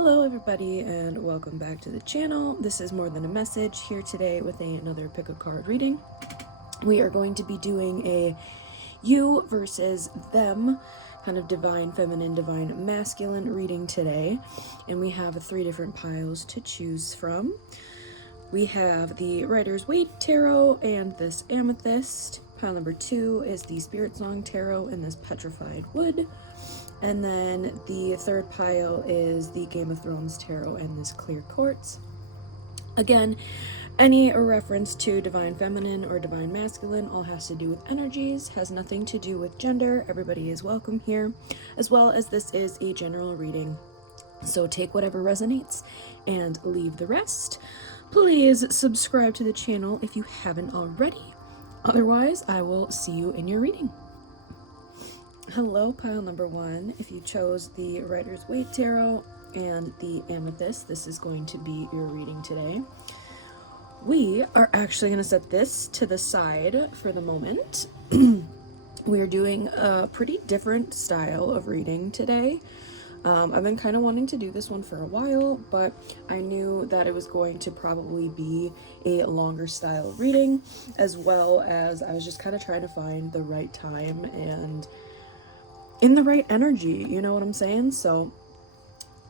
Hello everybody and welcome back to the channel. This is More Than a Message here today with another pick a card reading. We are going to be doing a you versus them kind of divine feminine, divine masculine reading today, and we have 3 different piles to choose from. We have the Writer's Waite Tarot and this Amethyst. Pile number 2 is the Spirit Song Tarot and this Petrified Wood. And then the 3rd pile is the Game of Thrones Tarot and this Clear Quartz. Again, any reference to divine feminine or divine masculine all has to do with energies, has nothing to do with gender. Everybody is welcome here, as well as this is a general reading. So take whatever resonates and leave the rest. Please subscribe to the channel if you haven't already. Otherwise, I will see you in your reading. Hello, pile number 1. If you chose the Writer's Waite Tarot and the Amethyst, this is going to be your reading today. We are actually going to set this to the side for the moment. We are doing a pretty different style of reading today. I've been kind of wanting to do this one for a while, but I knew that it was going to probably be a longer style reading, as well as I was just kind of trying to find the right time and in the right energy, you know what I'm saying? So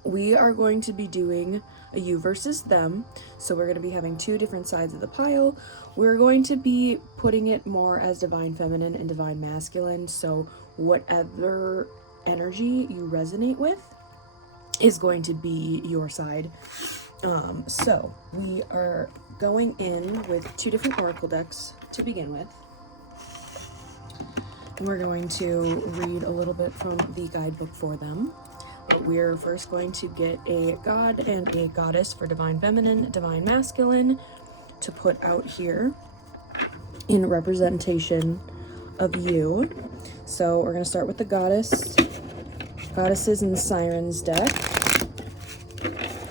we are going to be doing a you versus them. So we're going to be having 2 different sides of the pile. We're going to be putting it more as divine feminine and divine masculine. So whatever energy you resonate with is going to be your side. So we are going in with 2 different oracle decks to begin with. We're going to read a little bit from the guidebook for them. But we're first going to get a god and a goddess for divine feminine, divine masculine to put out here in representation of you. So we're going to start with the goddesses and sirens deck.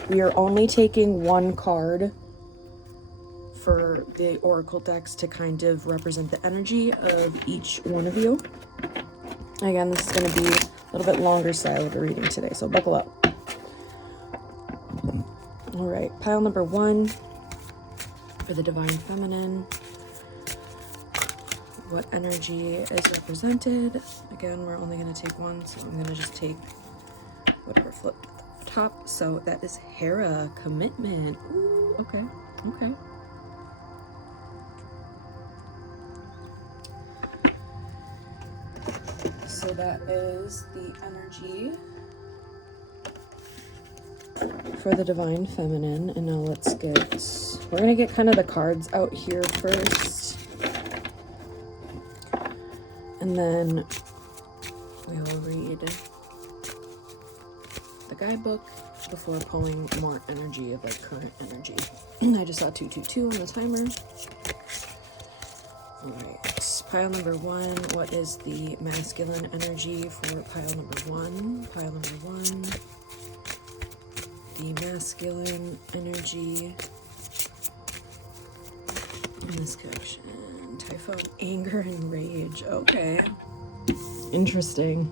We are only taking 1 card for the oracle decks to kind of represent the energy of each one of you. Again, this is going to be a little bit longer style of a reading today, so buckle up. All right, pile number 1 for the divine feminine. What energy is represented? Again, we're only going to take 1, so I'm going to just take whatever flipped at the top. So that is Hera, commitment. Ooh, okay. So that is the energy for the divine feminine. And now we're going to get kind of the cards out here first. And then we will read the guidebook before pulling more energy of like current energy. I just saw 222 on the timer. Alright, pile number 1, what is the masculine energy for pile number 1? Pile number 1, the masculine energy in this connection. Typhoon, anger, and rage. Okay. Interesting.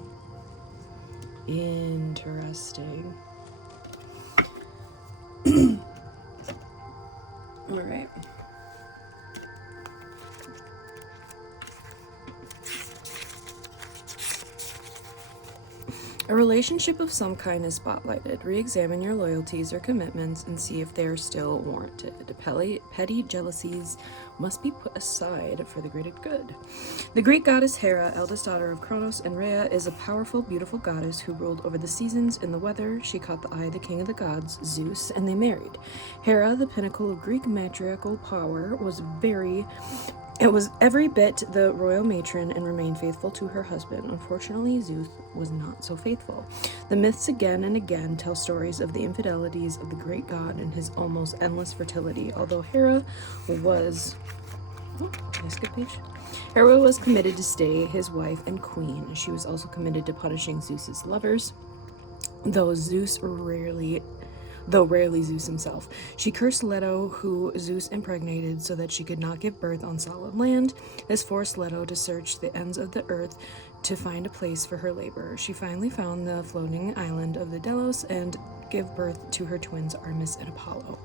Alright. A relationship of some kind is spotlighted. Re-examine your loyalties or commitments and see if they are still warranted. Petty jealousies must be put aside for the greater good. The Greek goddess Hera, eldest daughter of Kronos and Rhea, is a powerful, beautiful goddess who ruled over the seasons and the weather. She caught the eye of the king of the gods, Zeus, and they married. Hera, the pinnacle of Greek matriarchal power, was every bit the royal matron and remained faithful to her husband. Unfortunately, Zeus was not so faithful. The myths again and again tell stories of the infidelities of the great god and his almost endless fertility. Although Hera was committed to stay his wife and queen, she was also committed to punishing Zeus's lovers, though Zeus rarely though rarely Zeus himself. She cursed Leto, who Zeus impregnated so that she could not give birth on solid land. This forced Leto to search the ends of the earth to find a place for her labor. She finally found the floating island of the Delos and gave birth to her twins Artemis and Apollo.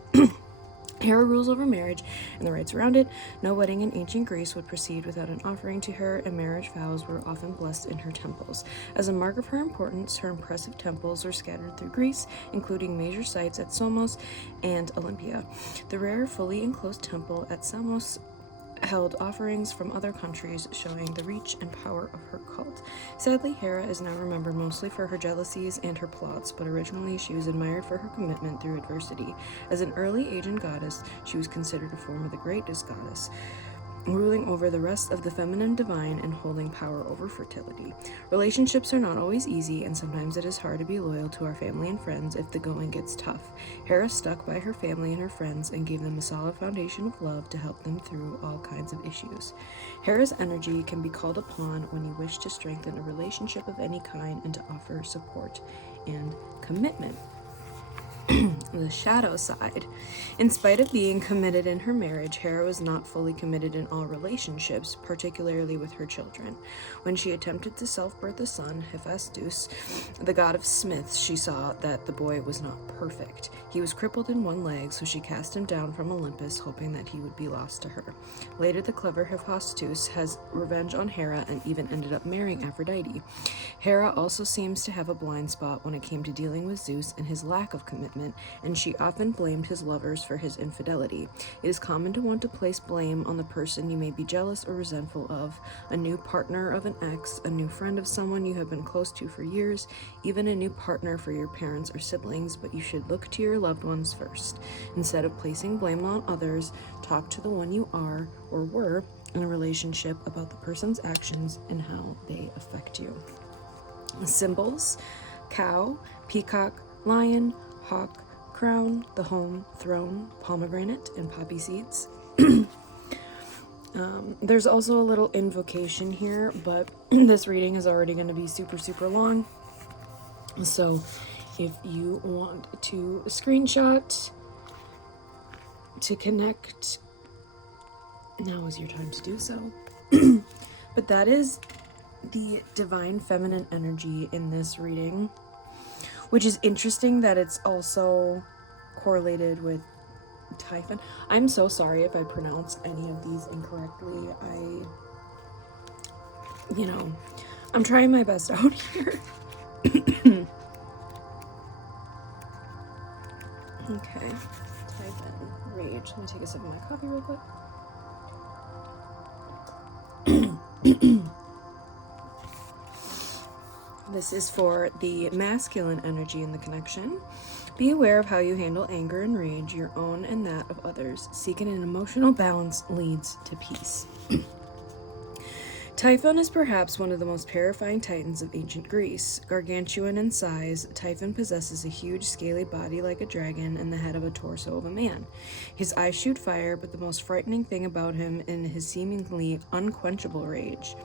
Hera rules over marriage and the rites around it. No wedding in ancient Greece would proceed without an offering to her, and marriage vows were often blessed in her temples. As a mark of her importance, her impressive temples were scattered through Greece, including major sites at Samos and Olympia. The rare, fully enclosed temple at Samos held offerings from other countries, showing the reach and power of her cult. Sadly, Hera is now remembered mostly for her jealousies and her plots, but originally she was admired for her commitment through adversity. As an early Asian goddess, she was considered a form of the greatest goddess, ruling over the rest of the feminine divine and holding power over fertility. Relationships are not always easy, and sometimes it is hard to be loyal to our family and friends if the going gets tough. Hera stuck by her family and her friends and gave them a solid foundation of love to help them through all kinds of issues. Hera's energy can be called upon when you wish to strengthen a relationship of any kind and to offer support and commitment. The shadow side. In spite of being committed in her marriage, Hera was not fully committed in all relationships, particularly with her children. When she attempted to self-birth a son, Hephaestus, the god of smiths, she saw that the boy was not perfect. He was crippled in one leg, so she cast him down from Olympus, hoping that he would be lost to her. Later, the clever Hephaestus has revenge on Hera and even ended up marrying Aphrodite. Hera also seems to have a blind spot when it came to dealing with Zeus and his lack of commitment, and she often blamed his lovers for his infidelity. It is common to want to place blame on the person you may be jealous or resentful of, a new partner of an ex, a new friend of someone you have been close to for years, even a new partner for your parents or siblings, but you should look to your loved ones first. Instead of placing blame on others, talk to the one you are or were in a relationship about the person's actions and how they affect you. Symbols: cow, peacock, lion, hawk, crown, the home, throne, pomegranate, and poppy seeds. There's also a little invocation here, but this reading is already going to be super long. So if you want to screenshot to connect, now is your time to do so. But that is the divine feminine energy in this reading, which is interesting that it's also correlated with Typhon. I'm so sorry if I pronounce any of these incorrectly. I'm trying my best out here. Okay, Typhon, rage. Let me take a sip of my coffee real quick. This is for the masculine energy in the connection. Be aware of how you handle anger and rage, your own and that of others. Seeking an emotional balance leads to peace. Typhon is perhaps one of the most terrifying titans of ancient Greece. Gargantuan in size, Typhon possesses a huge scaly body like a dragon and the head of a torso of a man. His eyes shoot fire, but the most frightening thing about him is his seemingly unquenchable rage.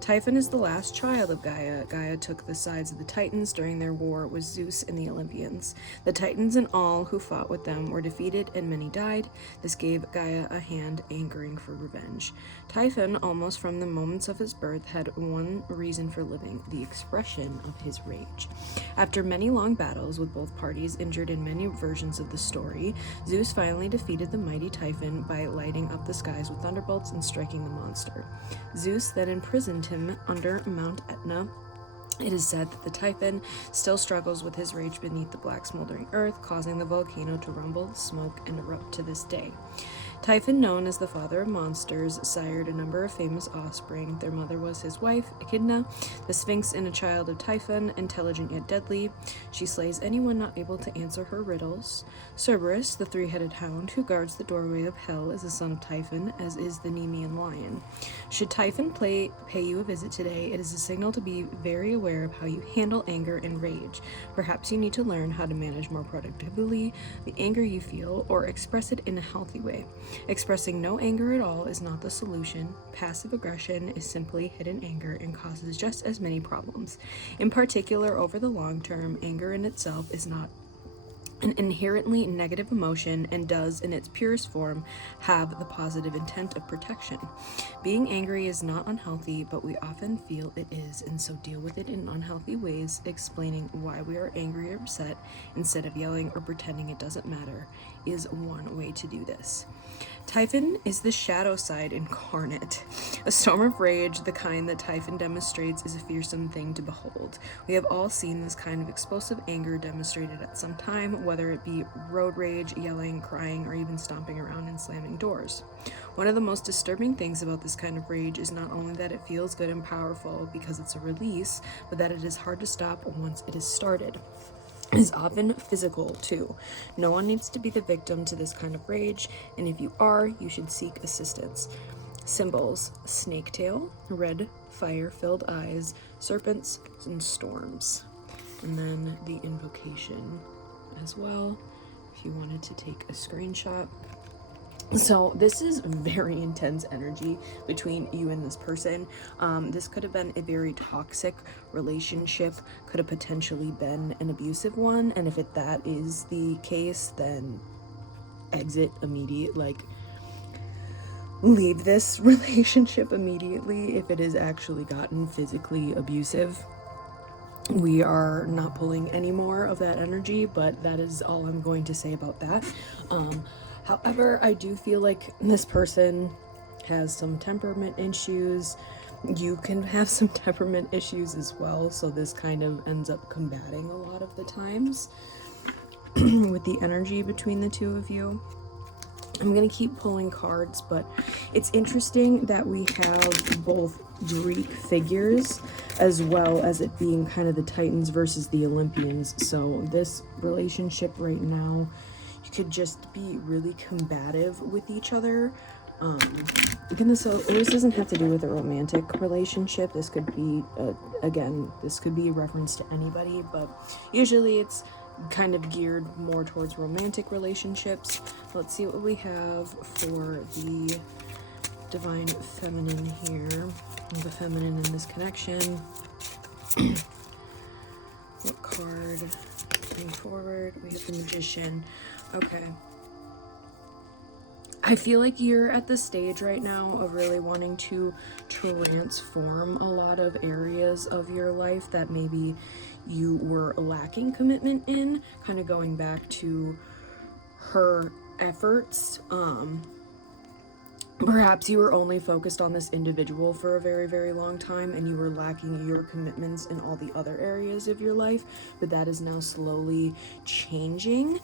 Typhon is the last child of Gaia. Gaia took the sides of the Titans during their war with Zeus and the Olympians. The Titans and all who fought with them were defeated and many died. This gave Gaia a hand angering for revenge. Typhon, almost from the moments of his birth, had one reason for living: the expression of his rage. After many long battles with both parties injured in many versions of the story, Zeus finally defeated the mighty Typhon by lighting up the skies with thunderbolts and striking the monster. Zeus then imprisoned him under Mount Etna. It is said that the Typhon still struggles with his rage beneath the black smoldering earth, causing the volcano to rumble, smoke, and erupt to this day. Typhon, known as the father of monsters, sired a number of famous offspring. Their mother was his wife, Echidna, the Sphinx and a child of Typhon, intelligent yet deadly. She slays anyone not able to answer her riddles. Cerberus, the three-headed hound who guards the doorway of hell, is a son of Typhon, as is the Nemean lion. Should Typhon pay you a visit today, it is a signal to be very aware of how you handle anger and rage. Perhaps you need to learn how to manage more productively the anger you feel, or express it in a healthy way. Expressing no anger at all is not the solution. Passive aggression is simply hidden anger and causes just as many problems. In particular, over the long term, anger in itself is not an inherently negative emotion and does, in its purest form, have the positive intent of protection. Being angry is not unhealthy, but we often feel it is, and so deal with it in unhealthy ways, explaining why we are angry or upset instead of yelling or pretending it doesn't matter is one way to do this. Typhon is the shadow side incarnate. A storm of rage, the kind that Typhon demonstrates, is a fearsome thing to behold. We have all seen this kind of explosive anger demonstrated at some time, whether it be road rage, yelling, crying, or even stomping around and slamming doors. One of the most disturbing things about this kind of rage is not only that it feels good and powerful because it's a release, but that it is hard to stop once it is started. It is often physical too. No one needs to be the victim to this kind of rage, and if you are, you should seek assistance. Symbols: snake tail, red fire-filled eyes, serpents, and storms. And then the invocation as well, if you wanted to take a screenshot. So this is very intense energy between you and this person. This could have been a very toxic relationship, could have potentially been an abusive one, and if that is the case, then exit immediately, leave this relationship immediately if it has actually gotten physically abusive. We are not pulling any more of that energy, but that is all I'm going to say about that. However, I do feel like this person has some temperament issues. You can have some temperament issues as well, so this kind of ends up combating a lot of the times with the energy between the two of you. I'm going to keep pulling cards, but it's interesting that we have both Greek figures as well as it being kind of the Titans versus the Olympians. So this relationship right now, you could just be really combative with each other. So this doesn't have to do with a romantic relationship. This could be, again, this could be a reference to anybody, but usually it's kind of geared more towards romantic relationships. Let's see what we have for the Divine Feminine here, the feminine in this connection. What card? Moving forward, we have the Magician. Okay. I feel like you're at the stage right now of really wanting to transform a lot of areas of your life that maybe you were lacking commitment in, kind of going back to her efforts. Perhaps you were only focused on this individual for a very, very long time and you were lacking your commitments in all the other areas of your life, but that is now slowly changing.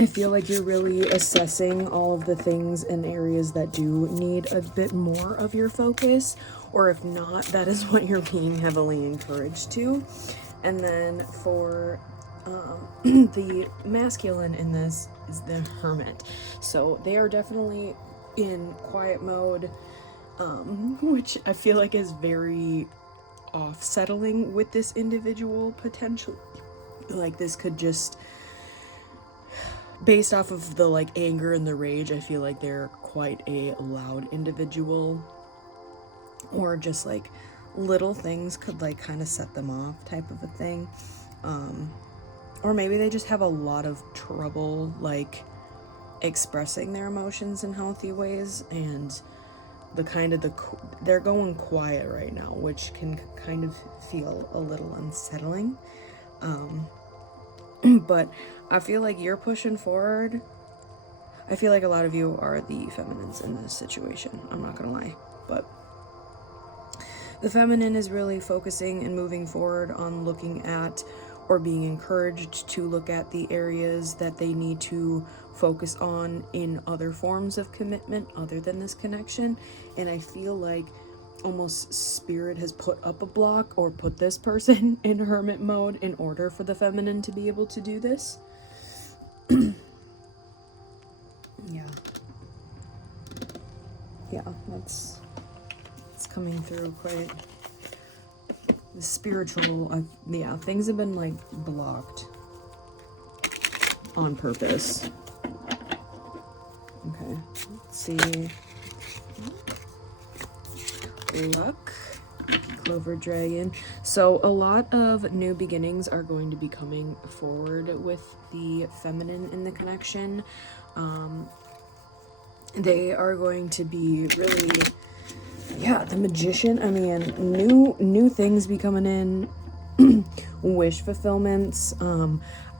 I feel like you're really assessing all of the things and areas that do need a bit more of your focus, or if not, that is what you're being heavily encouraged to. And then for the masculine in this is the Hermit. So they are definitely in quiet mode, which I feel like is very off-settling with this individual potentially. Like this could just, based off of the anger and the rage, I feel like they're quite a loud individual, or just little things could kind of set them off type of a thing. Or maybe they just have a lot of trouble expressing their emotions in healthy ways, and they're going quiet right now, which can kind of feel a little unsettling. But I feel like you're pushing forward. I feel like a lot of you are the feminines in this situation, I'm not gonna lie, but the feminine is really focusing and moving forward on looking at, or being encouraged to look at, the areas that they need to focus on in other forms of commitment other than this connection. And I feel like almost spirit has put up a block or put this person in hermit mode in order for the feminine to be able to do this. Yeah, that's coming through quite the spiritual. Yeah, things have been blocked on purpose. Okay, let's see. Luck. Clover Dragon. So a lot of new beginnings are going to be coming forward with the feminine in the connection. They are going to be really, yeah, the Magician. I mean, new things be coming in. Wish fulfillments.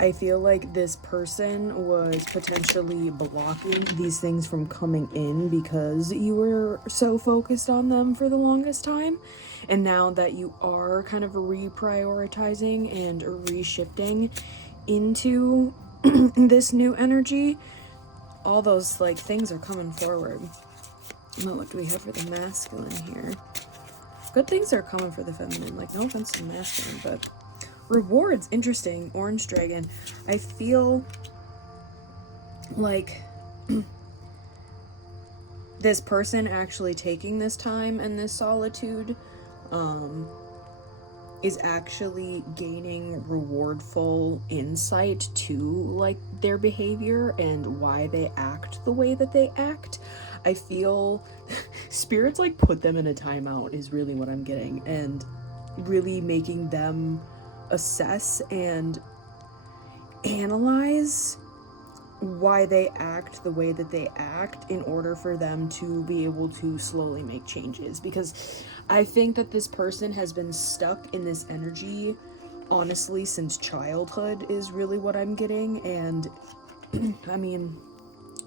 I feel like this person was potentially blocking these things from coming in because you were so focused on them for the longest time. And now that you are kind of reprioritizing and reshifting into this new energy, all those like things are coming forward. Well, what do we have for the masculine here? Good things are coming for the feminine. Like, no offense to the masculine, but rewards, interesting. Orange Dragon. I feel like this person actually taking this time and this solitude is actually gaining rewardful insight to like their behavior and why they act the way that they act. I feel spirits like put them in a timeout is really what I'm getting, and really making them assess and analyze why they act the way that they act in order for them to be able to slowly make changes. Because I think that this person has been stuck in this energy honestly since childhood is really what I'm getting. And I mean,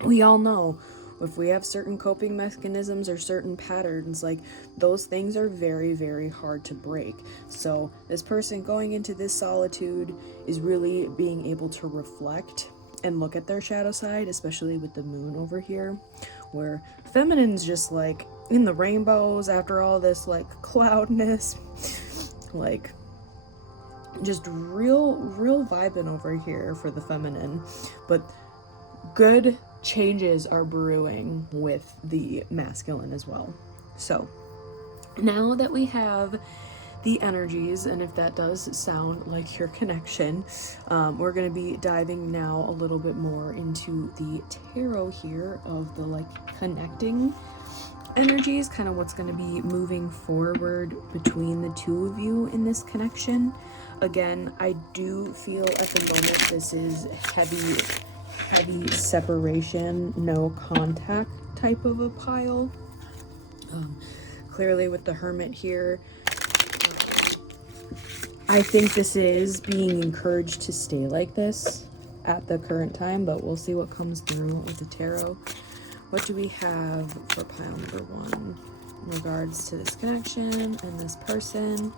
we all know if we have certain coping mechanisms or certain patterns, like those things are very, very hard to break. So this person going into this solitude is really being able to reflect and look at their shadow side, especially with the moon over here, where feminine's just like in the rainbows after all this like cloudness, like just real vibing over here for the feminine. But good changes are brewing with the masculine as well. So now that we have the energies, and if that does sound like your connection, we're going to be diving now a little bit more into the tarot here of the like connecting energies, kind of what's going to be moving forward between the two of you in this connection. Again, I do feel at the moment this is heavy separation, no contact type of a pile. Clearly with the Hermit here, I think this is being encouraged to stay like this at the current time, but we'll see what comes through with the tarot. What do we have for pile number 1 in regards to this connection and this person?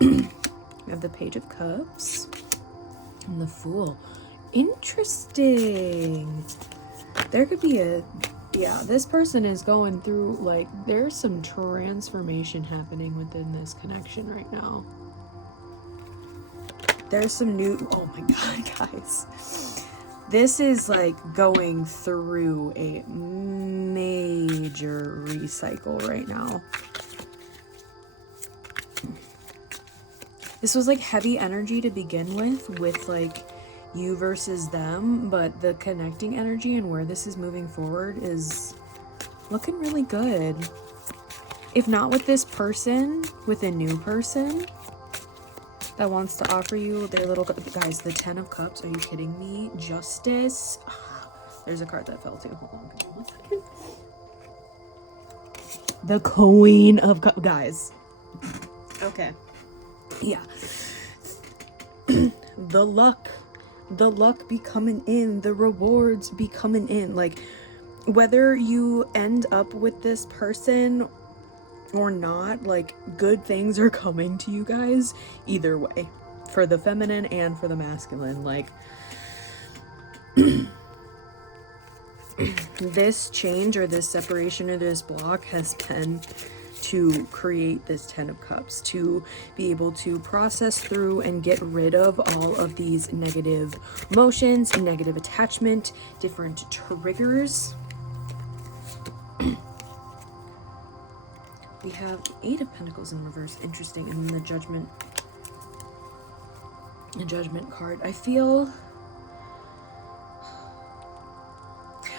We have the Page of Cups and the Fool. Interesting. There could be a, yeah, this person is going through, like, there's some transformation happening within this connection right now. There's some new, oh my god, guys. This is, like, going through a major recycle right now. This was, like, heavy energy to begin with, like, you versus them, but the connecting energy and where this is moving forward is looking really good. If not with this person, with a new person that wants to offer you their little, guys, the 10 of Cups, are you kidding me? Justice. There's a card that fell too. Hold on, 1 second. The Queen of Cups, guys. Okay. Yeah. The luck be coming in, the rewards be coming in. Like, whether you end up with this person or not, like, good things are coming to you guys either way, for the feminine and for the masculine. Like, this change or this separation or this block has been to create this 10 of Cups, to be able to process through and get rid of all of these negative emotions, negative attachment, different triggers. We have 8 of Pentacles in reverse, interesting, and then the Judgment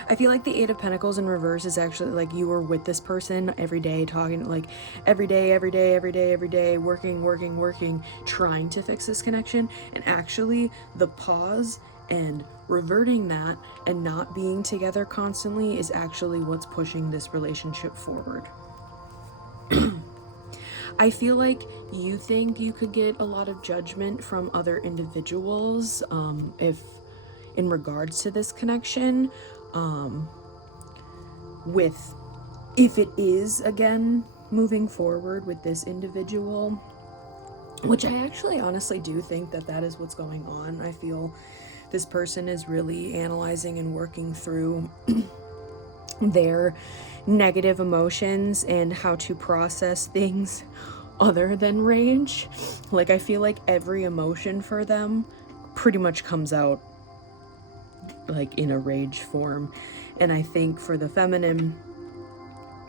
I feel like the Eight of Pentacles in reverse is actually like you were with this person every day, talking like every day, working, trying to fix this connection. And actually the pause and reverting that and not being together constantly is actually what's pushing this relationship forward. I feel like you think you could get a lot of judgment from other individuals if in regards to this connection, with if it is again moving forward with this individual, which I actually honestly do think that that is what's going on. I feel this person is really analyzing and working through their negative emotions and how to process things other than rage. Like, I feel like every emotion for them pretty much comes out like in a rage form. And I think for the feminine,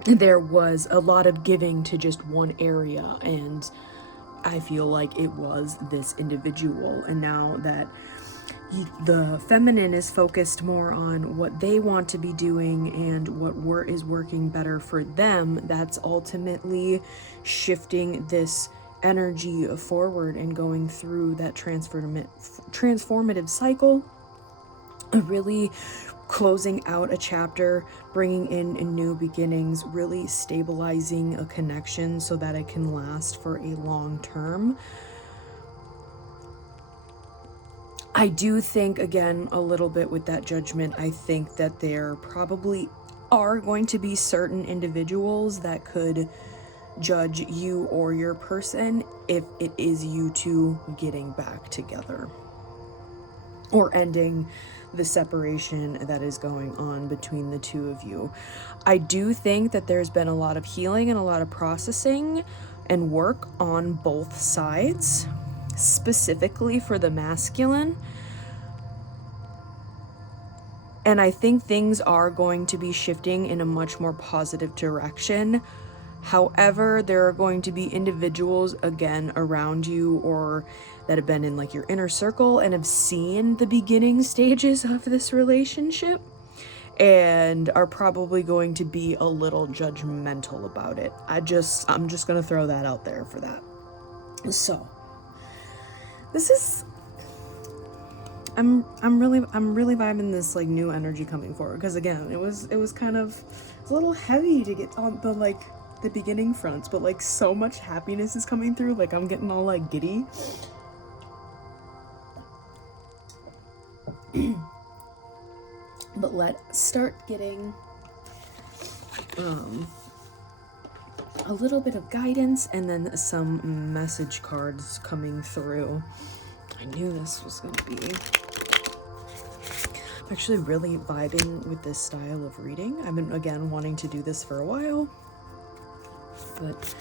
there was a lot of giving to just one area, and I feel like it was this individual. And now that the feminine is focused more on what they want to be doing and what is working better for them, that's ultimately shifting this energy forward and going through that transformative cycle, really closing out a chapter, bringing in new beginnings, really stabilizing a connection so that it can last for a long term. I do think, again, a little bit with that judgment, I think that there probably are going to be certain individuals that could judge you or your person if it is you two getting back together or ending the separation that is going on between the two of you. I do think that there's been a lot of healing and a lot of processing and work on both sides, specifically for the masculine. And I think things are going to be shifting in a much more positive direction. However, there are going to be individuals again around you or that have been in like your inner circle and have seen the beginning stages of this relationship and are probably going to be a little judgmental about it. I'm just going to throw that out there for that. So, this is I'm really vibing this like new energy coming forward, because again, it was kind of a little heavy to get on the like the beginning fronts, but like so much happiness is coming through, like I'm getting all like giddy. But let's start getting a little bit of guidance and then some message cards coming through. I knew this was going to be. I'm actually really vibing with this style of reading. I've been, again, wanting to do this for a while. But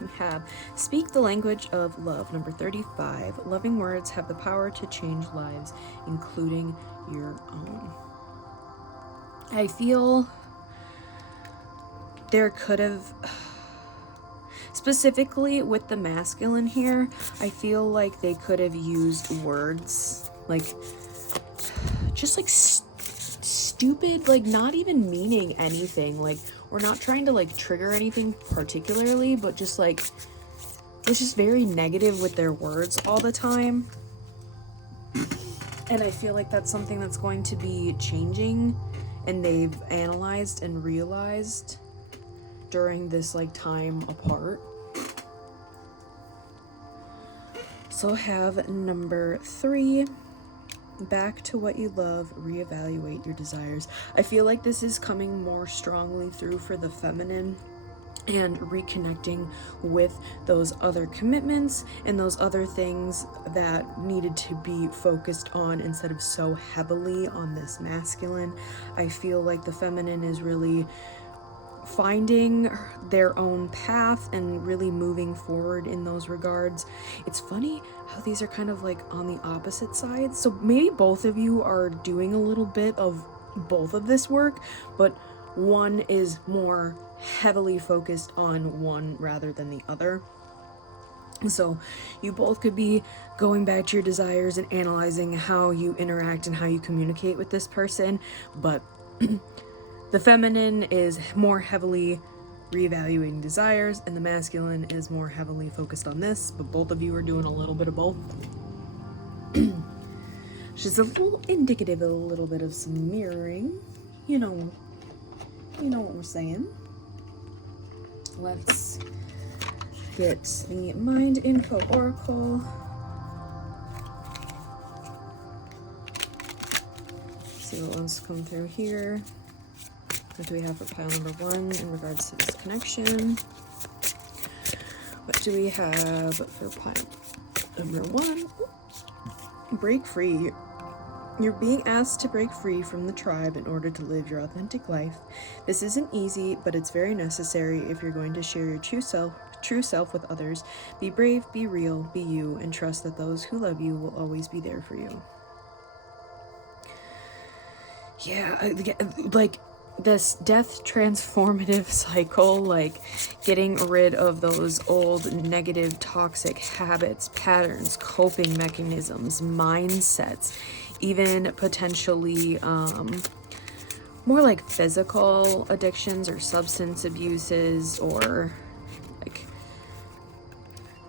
we have Speak the Language of Love, number 35. Loving words have the power to change lives, including your own. I feel there could have, specifically with the masculine here, I feel like they could have used words like just like stupid, like not even meaning anything. Like, we're not trying to like trigger anything particularly, but just like it's just very negative with their words all the time. And I feel like that's something that's going to be changing, and they've analyzed and realized during this like time apart. So have number 3, back to what you love, reevaluate your desires. I feel like this is coming more strongly through for the feminine and reconnecting with those other commitments and those other things that needed to be focused on instead of so heavily on this masculine. I feel like the feminine is really finding their own path and really moving forward in those regards. It's funny how these are kind of like on the opposite sides. So maybe both of you are doing a little bit of both of this work, but one is more heavily focused on one rather than the other. So you both could be going back to your desires and analyzing how you interact and how you communicate with this person, but the feminine is more heavily reevaluating desires and the masculine is more heavily focused on this, but both of you are doing a little bit of both. She's a little indicative of a little bit of some mirroring. You know what we're saying. Let's get the Mind Info Oracle. See what wants to come through here. What do we have for pile number 1 in regards to this connection? What do we have for pile number 1? Break free. You're being asked to break free from the tribe in order to live your authentic life. This isn't easy, but it's very necessary if you're going to share your true self with others. Be brave, be real, be you, and trust that those who love you will always be there for you. Yeah, like this death transformative cycle, like getting rid of those old negative toxic habits, patterns, coping mechanisms, mindsets, even potentially more like physical addictions or substance abuses, or like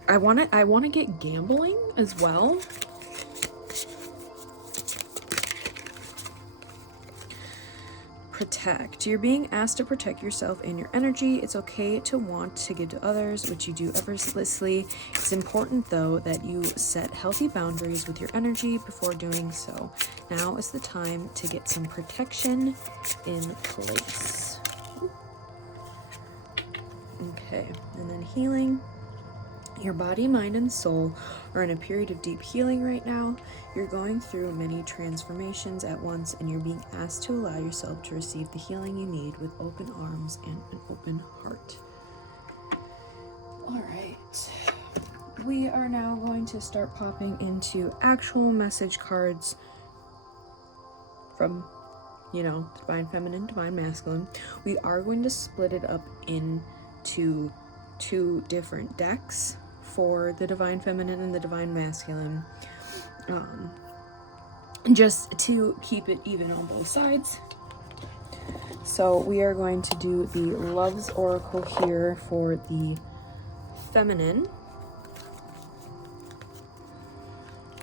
I want to get gambling as well. Protect. You're being asked to protect yourself and your energy. It's okay to want to give to others, which you do effortlessly. It's important, though, that you set healthy boundaries with your energy before doing so. Now is the time to get some protection in place. Okay, and then healing. Your body, mind, and soul are in a period of deep healing right now. You're going through many transformations at once, and you're being asked to allow yourself to receive the healing you need with open arms and an open heart. All right. We are now going to start popping into actual message cards from, Divine Feminine, Divine Masculine. We are going to split it up into 2 different decks for the Divine Feminine and the Divine Masculine, just to keep it even on both sides. So we are going to do the Love's Oracle here for the Feminine.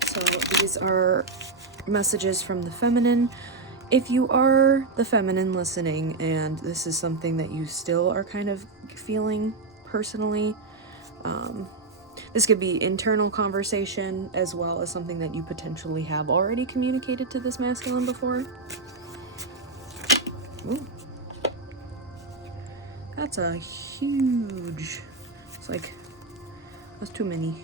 So these are messages from the Feminine. If you are the Feminine listening and this is something that you still are kind of feeling personally, this could be internal conversation as well as something that you potentially have already communicated to this masculine before. Ooh. That's a huge, it's like, that's too many.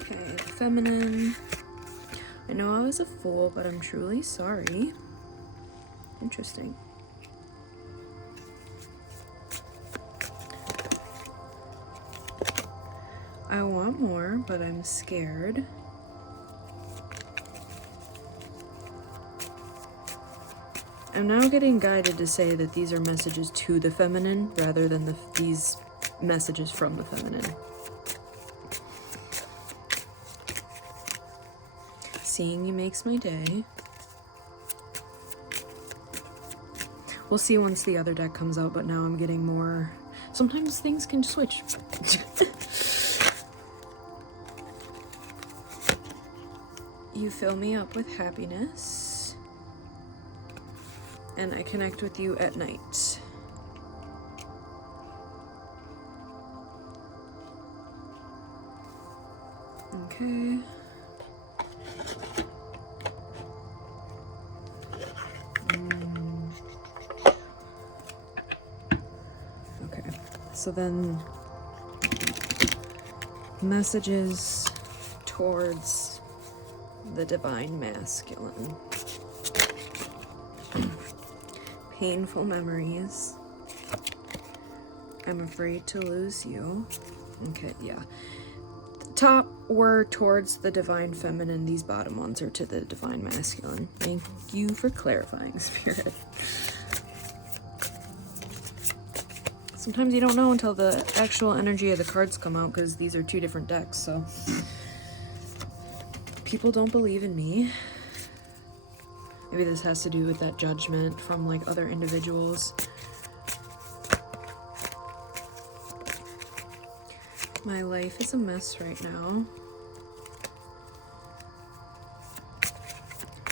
Okay, Feminine. I know I was a fool, but I'm truly sorry. Interesting. I want more, but I'm scared. I'm now getting guided to say that these are messages to the Feminine rather than these messages from the Feminine. Seeing you makes my day. We'll see once the other deck comes out, but now I'm getting more. Sometimes things can switch. You fill me up with happiness, and I connect with you at night. Okay. Okay, so then messages towards the Divine Masculine. Painful memories. I'm afraid to lose you. Okay, yeah. The top were towards the Divine Feminine. These bottom ones are to the Divine Masculine. Thank you for clarifying, Spirit. Sometimes you don't know until the actual energy of the cards come out, because these are two different decks, so people don't believe in me. Maybe this has to do with that judgment from like other individuals. My life is a mess right now.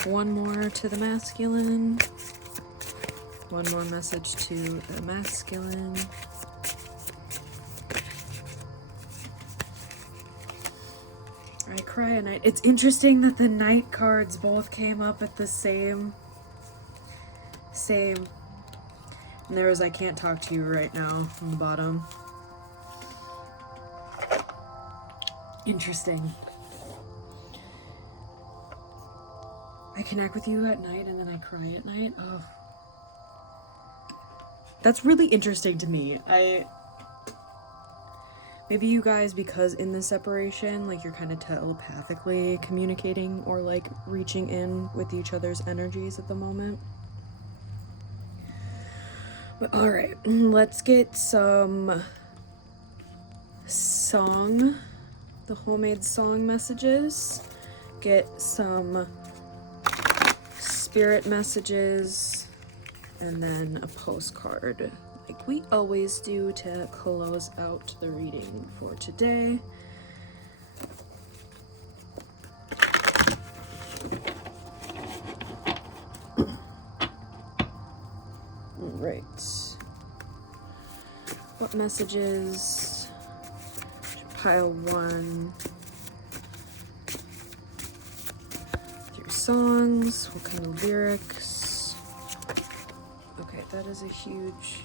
One more to the masculine. One more message to the masculine. I cry at night. It's interesting that the night cards both came up at the same. And there was I can't talk to you right now on the bottom. Interesting. I connect with you at night and then I cry at night. Oh. That's really interesting to me. Maybe you guys, because in this separation, like you're kind of telepathically communicating or like reaching in with each other's energies at the moment. But all right, let's get some song, the homemade song messages. Get some spirit messages, and then a postcard, like we always do, to close out the reading for today. Right. What messages? Pile one. Through songs. What kind of lyrics? Okay, that is a huge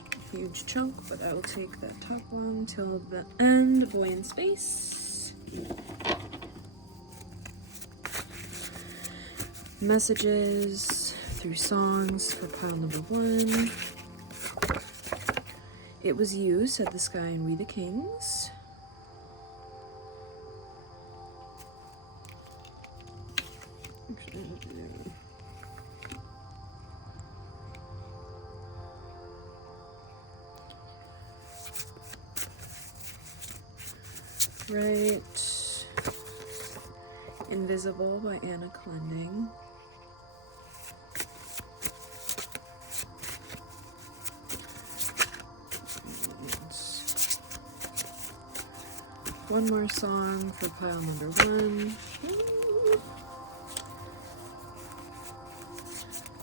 chunk, but I will take that top one till the end. Void in space. Messages through songs for pile number one. It was you, said the sky and we the kings. Right. Invisible by Anna Clending. One more song for pile number one.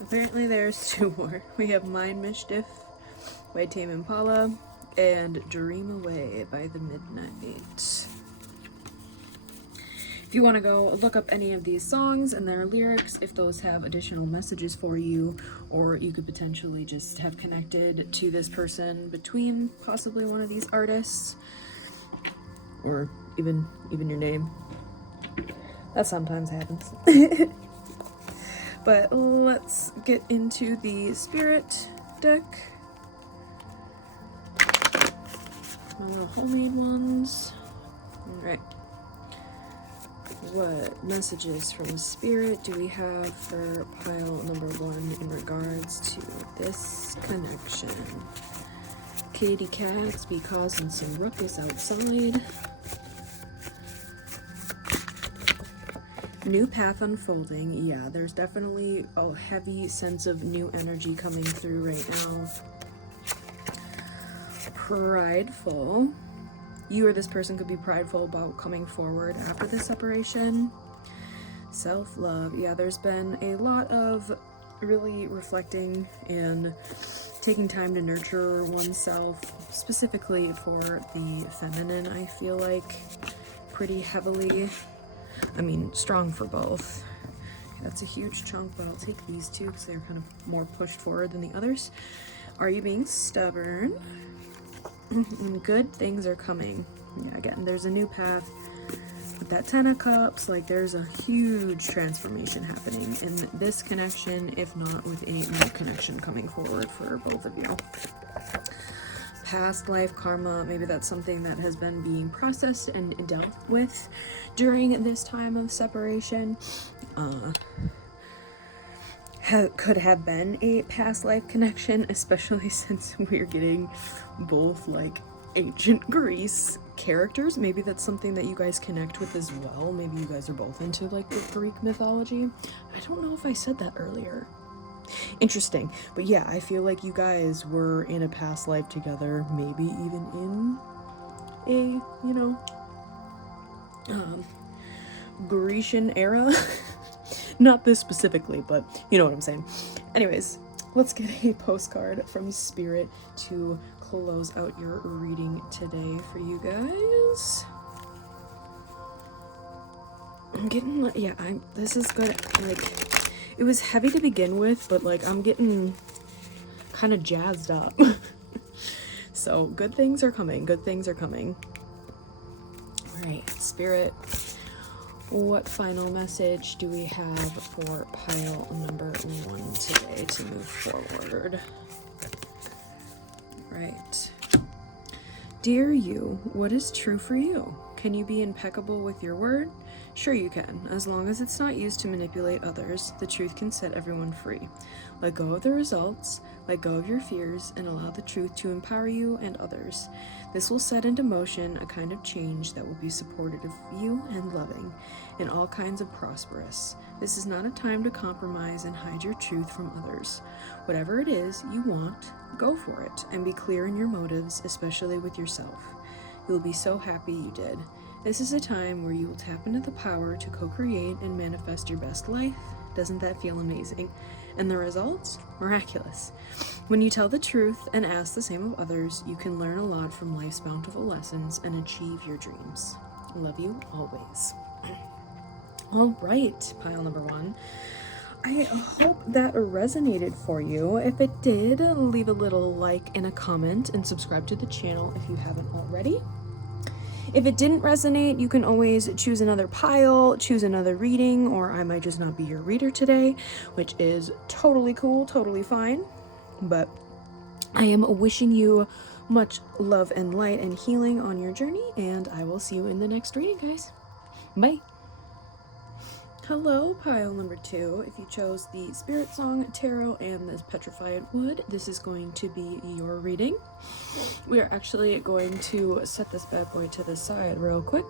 Apparently there's two more. We have Mind Mischief by Tame Impala and Dream Away by The Midnight. If you want to go look up any of these songs and their lyrics, if those have additional messages for you, or you could potentially just have connected to this person between possibly one of these artists, or even your name. That sometimes happens. But let's get into the spirit deck. My little homemade ones. Alright. What messages from spirit do we have for pile number one in regards to this connection? Kitty cats be causing some ruckus outside. New path unfolding. Yeah, there's definitely a heavy sense of new energy coming through right now. Prideful. You or this person could be prideful about coming forward after the separation. Self-love. Yeah, there's been a lot of really reflecting and taking time to nurture oneself, specifically for the feminine, I feel like, pretty heavily. I mean, strong for both. That's a huge chunk, but I'll take these two because they're kind of more pushed forward than the others. Are you being stubborn? Good things are coming. Yeah, again, there's a new path. With that 10 of Cups, like there's a huge transformation happening in this connection, if not with a new connection coming forward for both of you. Past life karma, maybe that's something that has been being processed and dealt with during this time of separation. could have been a past life connection, especially since we're getting both like ancient Greece characters. Maybe that's something that you guys connect with as well. Maybe you guys are both into like the Greek mythology. I don't know if I said that earlier. Interesting. But yeah, I feel like you guys were in a past life together, maybe even in a, you know, Grecian era. Not this specifically, but you know what I'm saying. Anyways, let's get a postcard from Spirit to close out your reading today for you guys. I'm getting, yeah, this is good. Like, it was heavy to begin with, but like I'm getting kind of jazzed up. So good things are coming. Good things are coming. All right, Spirit, what final message do we have for pile number 1 today to move forward? Right. Dear you, what is true for you? Can you be impeccable with your word? Sure you can, as long as it's not used to manipulate others. The truth can set everyone free. Let go of the results, let go of your fears, and allow the truth to empower you and others. This will set into motion a kind of change that will be supportive of you and loving, and all kinds of prosperous. This is not a time to compromise and hide your truth from others. Whatever it is you want, go for it, and be clear in your motives, especially with yourself. You'll be so happy you did. This is a time where you will tap into the power to co-create and manifest your best life. Doesn't that feel amazing? And the results? Miraculous. When you tell the truth and ask the same of others, you can learn a lot from life's bountiful lessons and achieve your dreams. Love you always. All right, pile number 1. I hope that resonated for you. If it did, leave a little like and a comment and subscribe to the channel if you haven't already. If it didn't resonate, you can always choose another pile, choose another reading, or I might just not be your reader today, which is totally cool, totally fine. But I am wishing you much love and light and healing on your journey, and I will see you in the next reading, guys. Bye. Hello, pile number 2. If you chose the Spirit Song Tarot and the Petrified Wood, this is going to be your reading. We are actually going to set this bad boy to the side real quick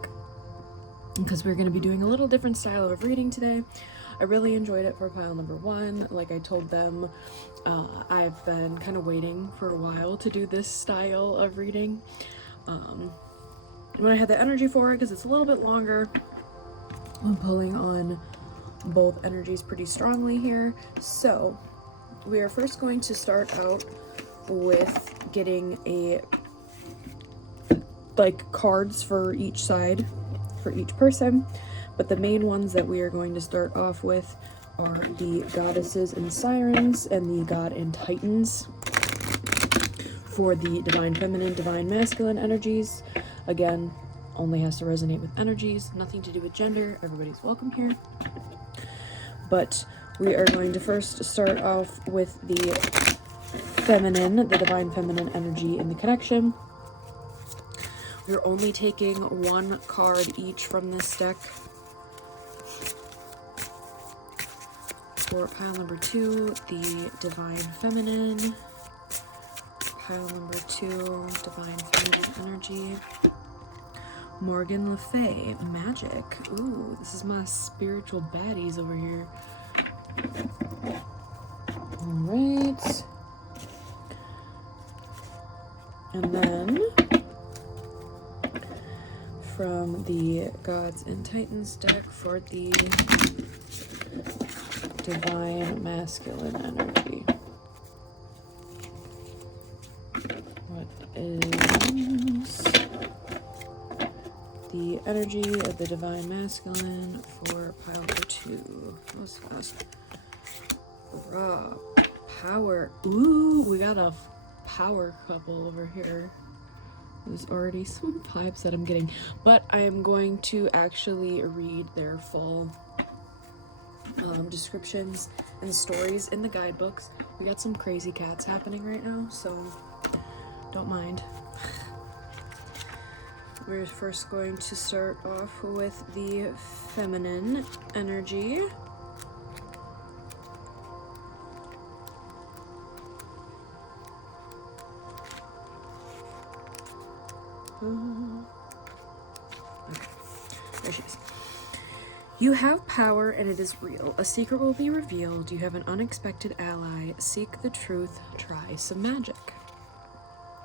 because we're going to be doing a little different style of reading today. I really enjoyed it for pile number 1. Like I told them, I've been kind of waiting for a while to do this style of reading. When I had the energy for it, because it's a little bit longer, I'm pulling on both energies pretty strongly here. So we are first going to start out with getting like cards for each side, for each person. But the main ones that we are going to start off with are the goddesses and sirens and the god and titans for the divine feminine, divine masculine energies. Again, only has to resonate with energies, nothing to do with gender. Everybody's welcome here. But we are going to first start off with the feminine, the divine feminine energy in the connection. We're only taking 1 card each from this deck. For pile number 2, the divine feminine. Pile number 2, divine feminine energy. Morgan Le Fay, magic. Ooh, this is my spiritual baddies over here. Alright. And then from the Gods and Titans deck for the divine masculine energy. What is the energy of the divine masculine for pile number 2? That was fast. Raw power. Ooh, we got a power couple over here. There's already some vibes that I'm getting, but I am going to actually read their full descriptions and stories in the guidebooks. We got some crazy cats happening right now, so don't mind. We're first going to start off with the feminine energy. Okay, there she is. You have power and it is real. A secret will be revealed. You have an unexpected ally. Seek the truth. Try some magic.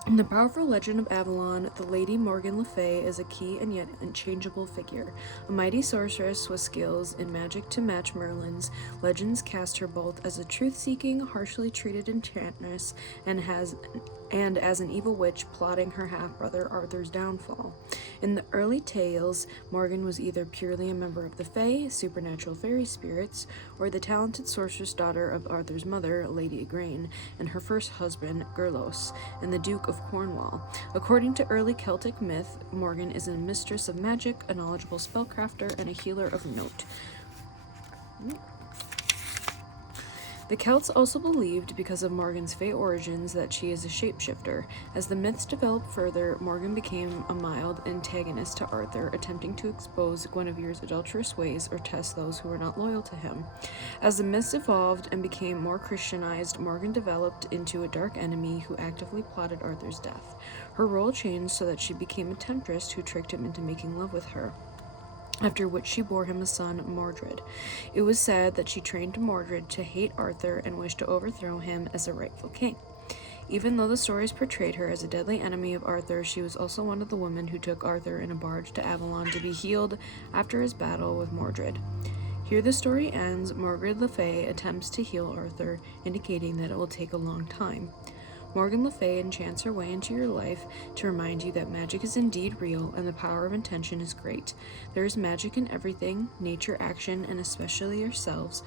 In the powerful legend of Avalon, the Lady Morgan Le Fay is a key and yet unchangeable figure. A mighty sorceress with skills in magic to match Merlin's, legends cast her both as a truth-seeking, harshly treated enchantress and as an evil witch plotting her half-brother Arthur's downfall. In the early tales, Morgan was either purely a member of the Fae, supernatural fairy spirits, or the talented sorceress daughter of Arthur's mother, Lady Igraine, and her first husband, Gerlos, and the Duke of Cornwall. According to early Celtic myth, Morgan is a mistress of magic, a knowledgeable spellcrafter, and a healer of note. The Celts also believed, because of Morgan's Fae origins, that she is a shapeshifter. As the myths developed further, Morgan became a mild antagonist to Arthur, attempting to expose Guinevere's adulterous ways or test those who were not loyal to him. As the myths evolved and became more Christianized, Morgan developed into a dark enemy who actively plotted Arthur's death. Her role changed so that she became a temptress who tricked him into making love with her, after which she bore him a son, Mordred. It was said that she trained Mordred to hate Arthur and wish to overthrow him as a rightful king. Even though the stories portrayed her as a deadly enemy of Arthur, she was also one of the women who took Arthur in a barge to Avalon to be healed after his battle with Mordred. Here the story ends. Morgan Le Fay attempts to heal Arthur, indicating that it will take a long time. Morgan Le Fay enchants her way into your life to remind you that magic is indeed real and the power of intention is great. There is magic in everything, nature, action, and especially yourselves.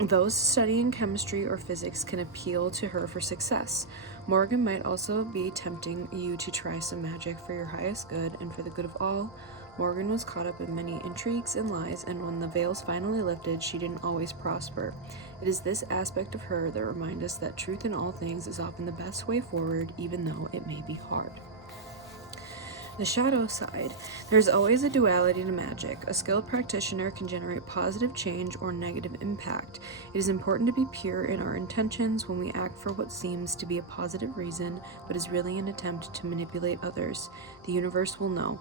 Those studying chemistry or physics can appeal to her for success. Morgan might also be tempting you to try some magic for your highest good and for the good of all. Morgan was caught up in many intrigues and lies, and when the veils finally lifted, she didn't always prosper. It is this aspect of her that reminds us that truth in all things is often the best way forward, even though it may be hard. The shadow side. There's always a duality to magic. A skilled practitioner can generate positive change or negative impact. It is important to be pure in our intentions when we act for what seems to be a positive reason, but is really an attempt to manipulate others. The universe will know.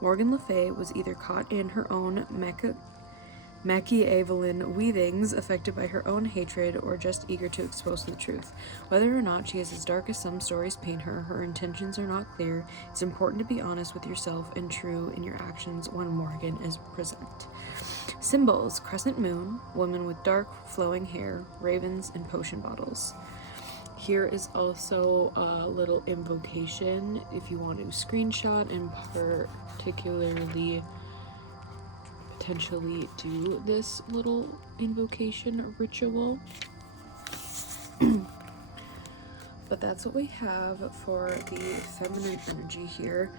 Morgan Le Fay was either caught in her own Machiavellian weavings, affected by her own hatred, or just eager to expose the truth. Whether or not she is as dark as some stories paint her, her intentions are not clear. It's important to be honest with yourself and true in your actions when Morgan is present. Symbols: crescent moon, woman with dark flowing hair, ravens, and potion bottles. Here is also a little invocation if you want to screenshot and particularly potentially do this little invocation ritual. But that's what we have for the feminine energy here.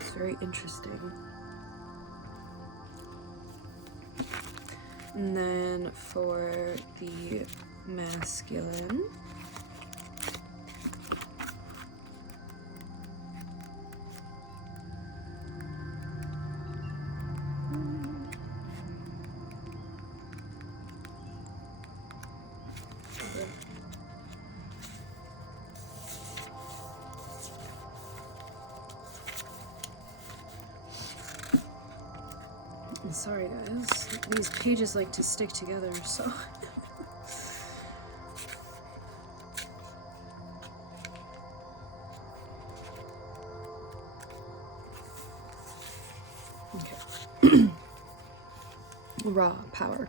It's very interesting. And then for the masculine, sorry guys, these pages like to stick together, so okay. Raw power.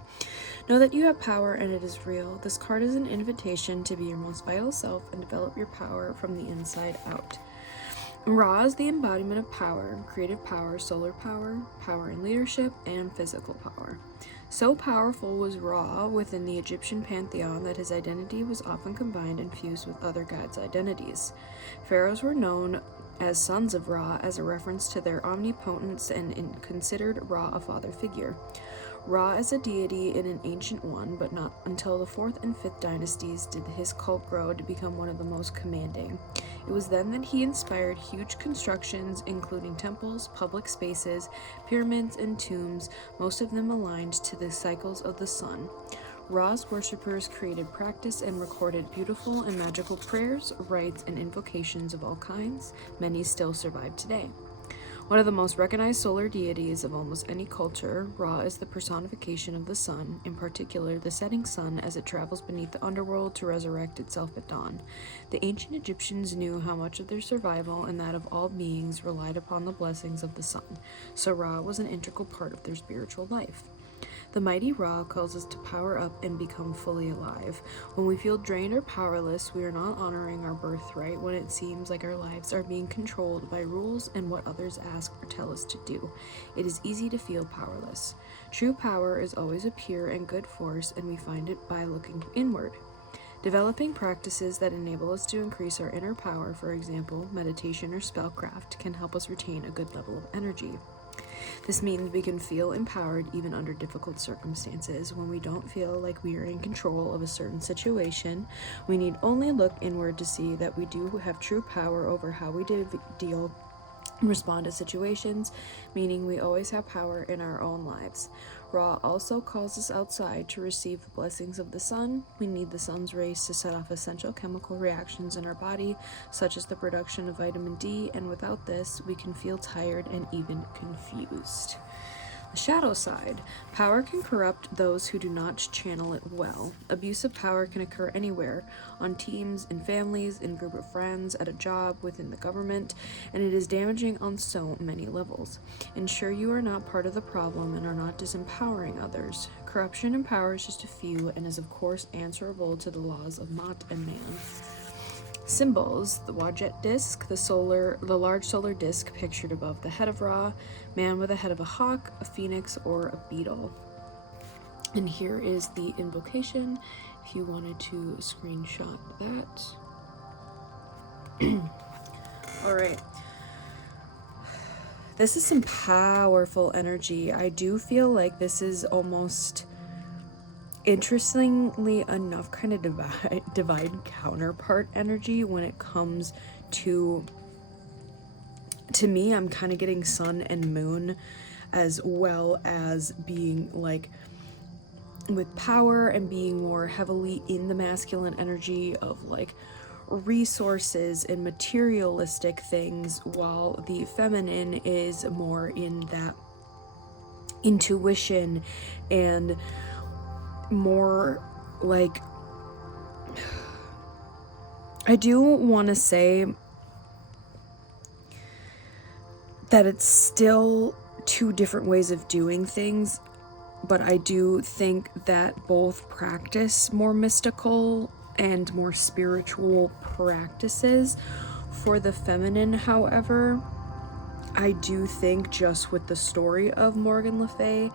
Know that you have power and it is real. This card is an invitation to be your most vital self and develop your power from the inside out. Ra is the embodiment of power, creative power, solar power, power in leadership, and physical power. So powerful was Ra within the Egyptian pantheon that his identity was often combined and fused with other gods' identities. Pharaohs were known as sons of Ra as a reference to their omnipotence and considered Ra a father figure. Ra is a deity in an ancient one, but not until the 4th and 5th dynasties did his cult grow to become one of the most commanding. It was then that he inspired huge constructions, including temples, public spaces, pyramids, and tombs, most of them aligned to the cycles of the sun. Ra's worshippers created, practiced, and recorded beautiful and magical prayers, rites, and invocations of all kinds. Many still survive today. One of the most recognized solar deities of almost any culture, Ra is the personification of the sun, in particular the setting sun as it travels beneath the underworld to resurrect itself at dawn. The ancient Egyptians knew how much of their survival and that of all beings relied upon the blessings of the sun, so Ra was an integral part of their spiritual life. The mighty Ra calls us to power up and become fully alive. When we feel drained or powerless, we are not honoring our birthright when it seems like our lives are being controlled by rules and what others ask or tell us to do. It is easy to feel powerless. True power is always a pure and good force, and we find it by looking inward. Developing practices that enable us to increase our inner power, for example, meditation or spellcraft, can help us retain a good level of energy. This means we can feel empowered even under difficult circumstances. When we don't feel like we are in control of a certain situation, we need only look inward to see that we do have true power over how we deal and respond to situations, meaning we always have power in our own lives. Ra also calls us outside to receive the blessings of the sun. We need the sun's rays to set off essential chemical reactions in our body, such as the production of vitamin D, and without this, we can feel tired and even confused. The shadow side. Power can corrupt those who do not channel it well. Abuse of power can occur anywhere, on teams, in families, in group of friends, at a job, within the government, and it is damaging on so many levels. Ensure you are not part of the problem and are not disempowering others. Corruption in power is just a few and is of course answerable to the laws of Ma'at and Man. Symbols: the Waite disc, the large solar disc pictured above the head of Ra, man with the head of a hawk, a phoenix, or a beetle. And here is the invocation, if you wanted to screenshot that. Alright. This is some powerful energy. I do feel like this is almost, interestingly enough, kind of divine counterpart energy when it comes to me. I'm kind of getting sun and moon, as well as being like with power and being more heavily in the masculine energy of like resources and materialistic things, while the feminine is more in that intuition and more like, I do want to say that it's still two different ways of doing things, but I do think that both practice more mystical and more spiritual practices. For the feminine, however, I do think just with the story of Morgan Le Fay,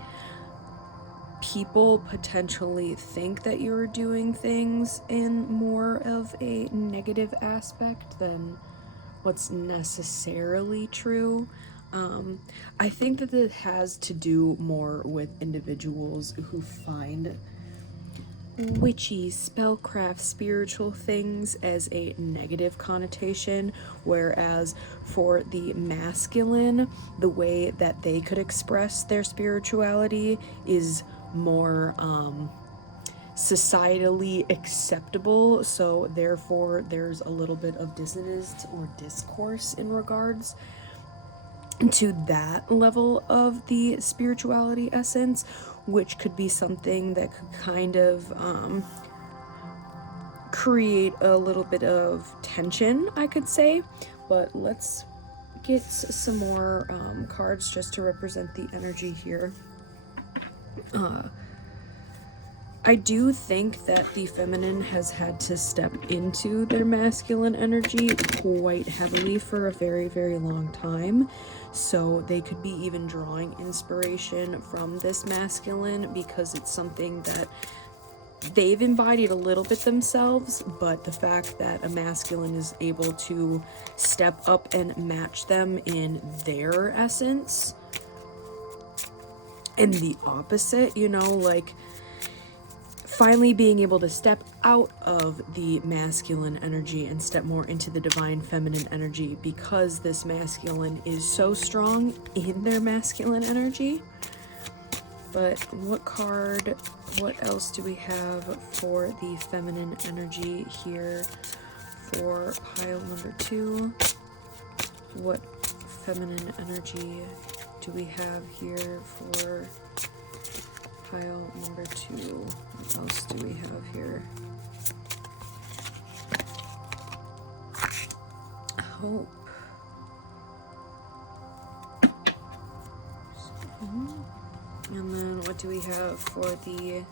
people potentially think that you're doing things in more of a negative aspect than what's necessarily true. I think that it has to do more with individuals who find witchy, spellcraft, spiritual things as a negative connotation, whereas for the masculine, the way that they could express their spirituality is more societally acceptable, so therefore there's a little bit of dissonance or discourse in regards to that level of the spirituality essence, which could be something that could kind of create a little bit of tension, I could say. But let's get some more cards just to represent the energy here. I do think that the feminine has had to step into their masculine energy quite heavily for a very, very long time. So they could be even drawing inspiration from this masculine because it's something that they've embodied a little bit themselves, but the fact that a masculine is able to step up and match them in their essence, and the opposite, you know, like finally being able to step out of the masculine energy and step more into the divine feminine energy, because this masculine is so strong in their masculine energy. But what else do we have for the feminine energy here for pile number 2? What feminine energy do we have here for pile number 2? What else do we have here? Hope. And then what do we have for the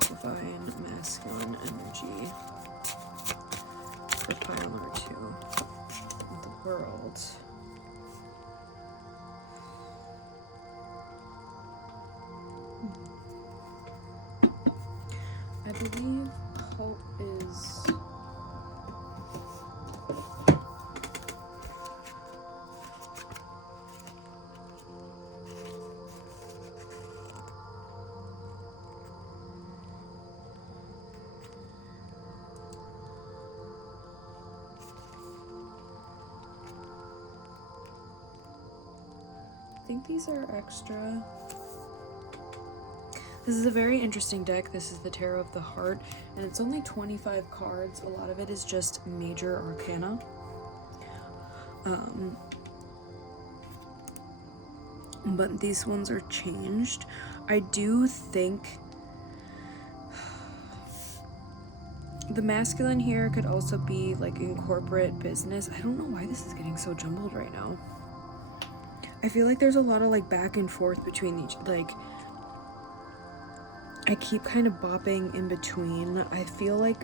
divine masculine energy for pile number 2? The world. I believe hope is I think these are extra. This is a very interesting deck. This is the Tarot of the Heart, and it's only 25 cards. A lot of it is just major arcana. But these ones are changed. I do think the masculine here could also be like in corporate business. I don't know why this is getting so jumbled right now. I feel like there's a lot of like back and forth between each, like I keep kind of bopping in between. I feel like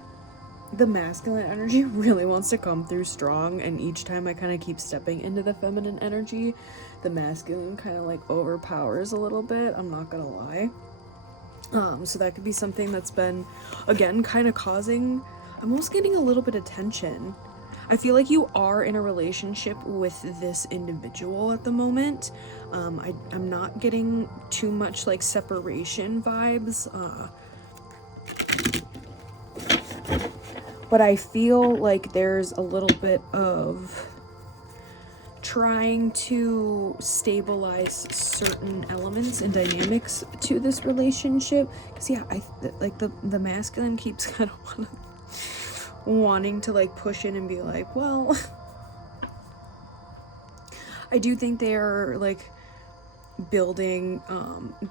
the masculine energy really wants to come through strong, and each time I kind of keep stepping into the feminine energy, the masculine kind of like overpowers a little bit, I'm not gonna lie. So that could be something that's been, again, kind of causing, I'm almost getting a little bit of tension. I feel like you are in a relationship with this individual at the moment. I'm not getting too much like separation vibes. But I feel like there's a little bit of trying to stabilize certain elements and dynamics to this relationship. Because yeah, like the masculine keeps kind of wanting to like push in and be like, well, I do think they are like building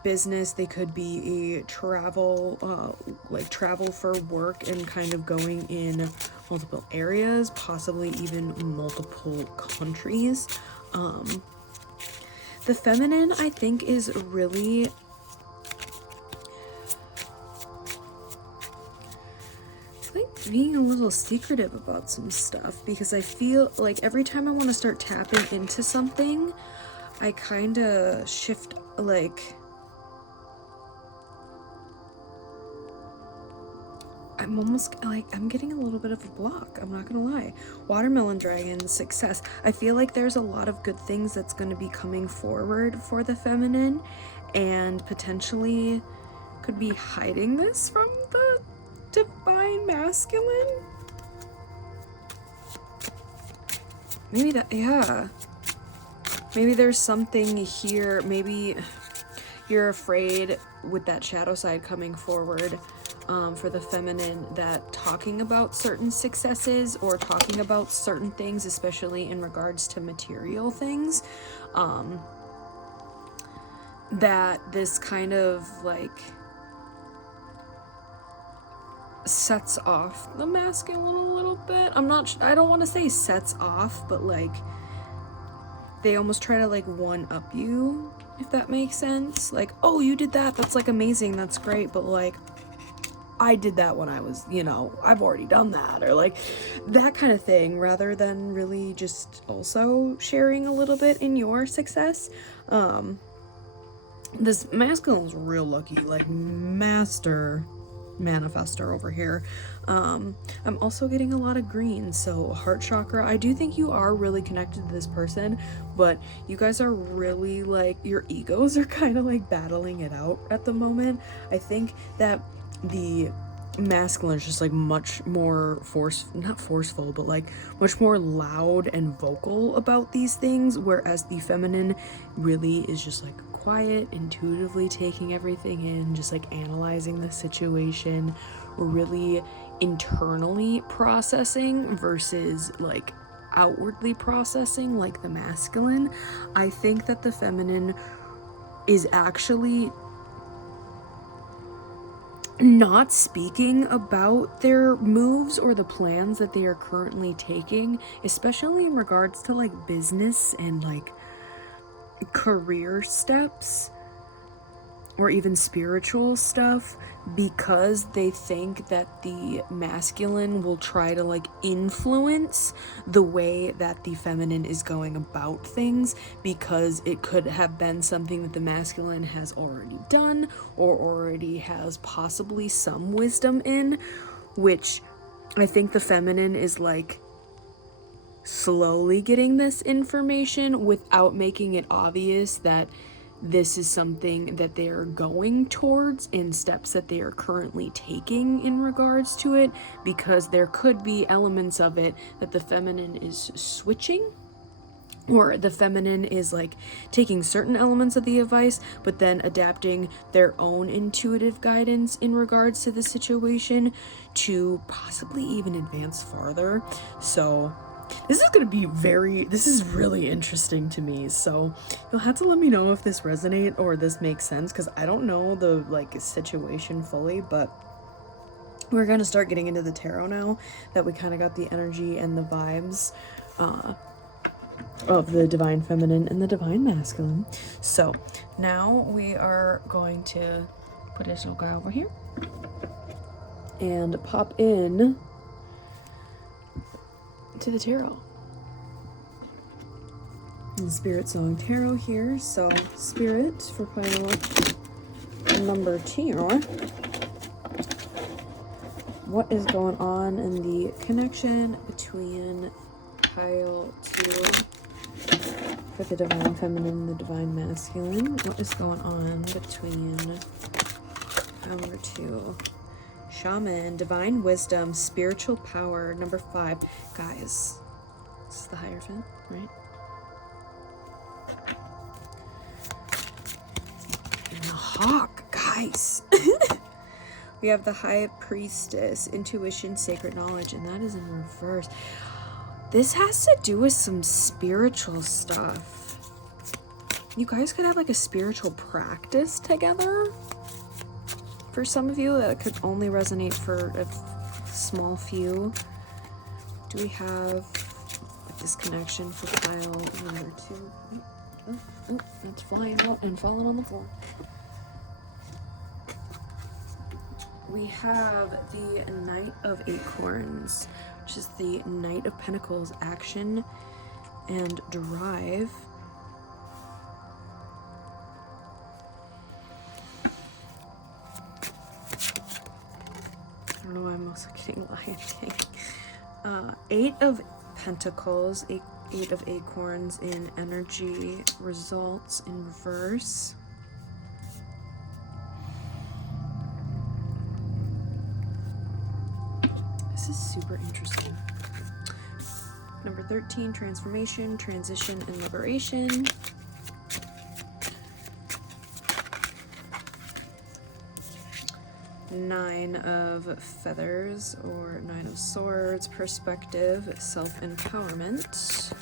business. They could be a travel like travel for work and kind of going in multiple areas, possibly even multiple countries. The feminine, I think, is really being a little secretive about some stuff, because I feel like every time I want to start tapping into something, I kind of shift, like, I'm almost like, I'm getting a little bit of a block, I'm not gonna lie. Watermelon dragon, success. I feel like there's a lot of good things that's going to be coming forward for the feminine, and potentially could be hiding this from the divine masculine. Maybe that, yeah. Maybe there's something here. Maybe you're afraid with that shadow side coming forward for the feminine, that talking about certain successes or talking about certain things, especially in regards to material things, that this kind of like sets off the masculine a little bit. I don't want to say sets off, but like they almost try to like one up you, if that makes sense. Like, oh, you did that, that's like amazing, that's great, but like I did that when I was, you know, I've already done that, or like that kind of thing, rather than really just also sharing a little bit in your success. This masculine's real lucky, like master manifester over here. I'm also getting a lot of green, so heart chakra. I do think you are really connected to this person, but you guys are really like, your egos are kind of like battling it out at the moment. I think that the masculine is just like much more not forceful, but like much more loud and vocal about these things, whereas the feminine really is just like quiet, intuitively taking everything in, just like analyzing the situation, really internally processing versus like outwardly processing like the masculine. I think that the feminine is actually not speaking about their moves or the plans that they are currently taking, especially in regards to like business and like career steps or even spiritual stuff, because they think that the masculine will try to like influence the way that the feminine is going about things, because it could have been something that the masculine has already done or already has possibly some wisdom in, which I think the feminine is like slowly getting this information without making it obvious that this is something that they are going towards in steps that they are currently taking in regards to it, because there could be elements of it that the feminine is switching, or the feminine is like taking certain elements of the advice but then adapting their own intuitive guidance in regards to the situation to possibly even advance farther. So this is really interesting to me, so you'll have to let me know if this resonates or this makes sense, because I don't know the like situation fully, but we're gonna start getting into the tarot now that we kind of got the energy and the vibes of the divine feminine and the divine masculine. So now we are going to put this little guy over here and pop in to the tarot. And Spirit Song Tarot here. So Spirit for pile number 2. What is going on in the connection between pile 2 for the divine feminine and the divine masculine? What is going on between pile number 2? Shaman, divine wisdom, spiritual power, number 5. Guys, this is the Hierophant, right? And the Hawk, guys. We have the High Priestess, intuition, sacred knowledge, and that is in reverse. This has to do with some spiritual stuff. You guys could have like a spiritual practice together. For some of you, that could only resonate for a small few. Do we have this connection for pile number 2? Oh, it's flying out and falling on the floor. We have the Knight of Acorns, which is the Knight of Pentacles, action and drive. I don't know why I'm also getting Lion King. 8 of Pentacles, 8 of Acorns in energy, results in reverse. This is super interesting. Number 13, transformation, transition, and liberation. Nine of feathers or 9 of swords, perspective, self-empowerment.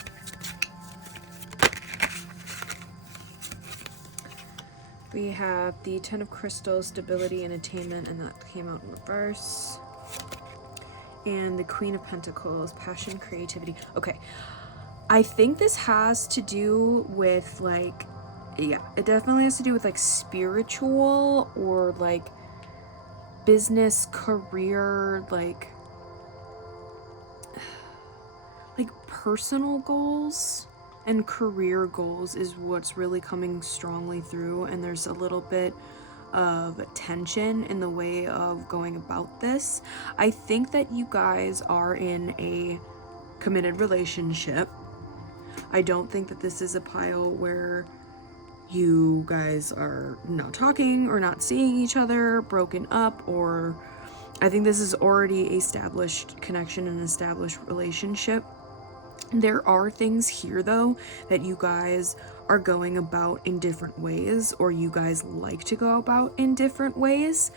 We have the 10 of crystals, stability and attainment, and that came out in reverse. And the Queen of Pentacles, passion, creativity. Okay, I think this has to do with like, yeah, it definitely has to do with like spiritual or like business, career, like personal goals and career goals is what's really coming strongly through, and there's a little bit of tension in the way of going about this. I think that you guys are in a committed relationship. I don't think that this is a pile where you guys are not talking or not seeing each other, broken up, or I think this is already established connection and established relationship. There are things here though that you guys are going about in different ways, or you guys like to go about in different ways,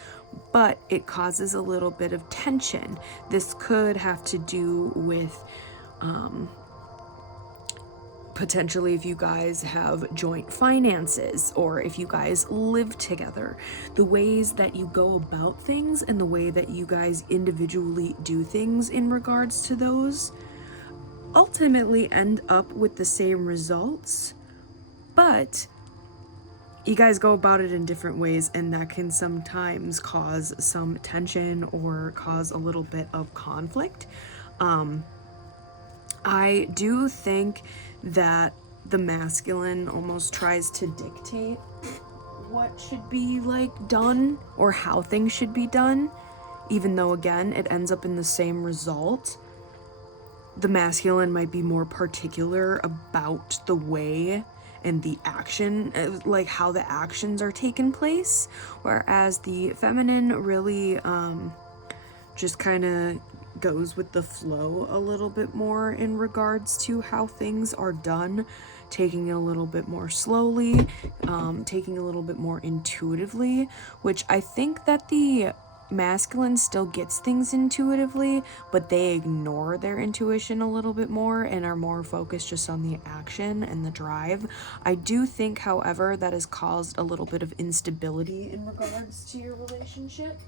but it causes a little bit of tension. This could have to do with potentially if you guys have joint finances, or if you guys live together, the ways that you go about things and the way that you guys individually do things in regards to those ultimately end up with the same results, but you guys go about it in different ways, and that can sometimes cause some tension or cause a little bit of conflict. I do think that the masculine almost tries to dictate what should be like done or how things should be done, even though again it ends up in the same result. The masculine might be more particular about the way and the action, like how the actions are taking place, whereas the feminine really just kind of goes with the flow a little bit more in regards to how things are done, taking it a little bit more slowly, taking a little bit more intuitively, which I think that the masculine still gets things intuitively, but they ignore their intuition a little bit more and are more focused just on the action and the drive. I do think, however, that has caused a little bit of instability in regards to your relationship.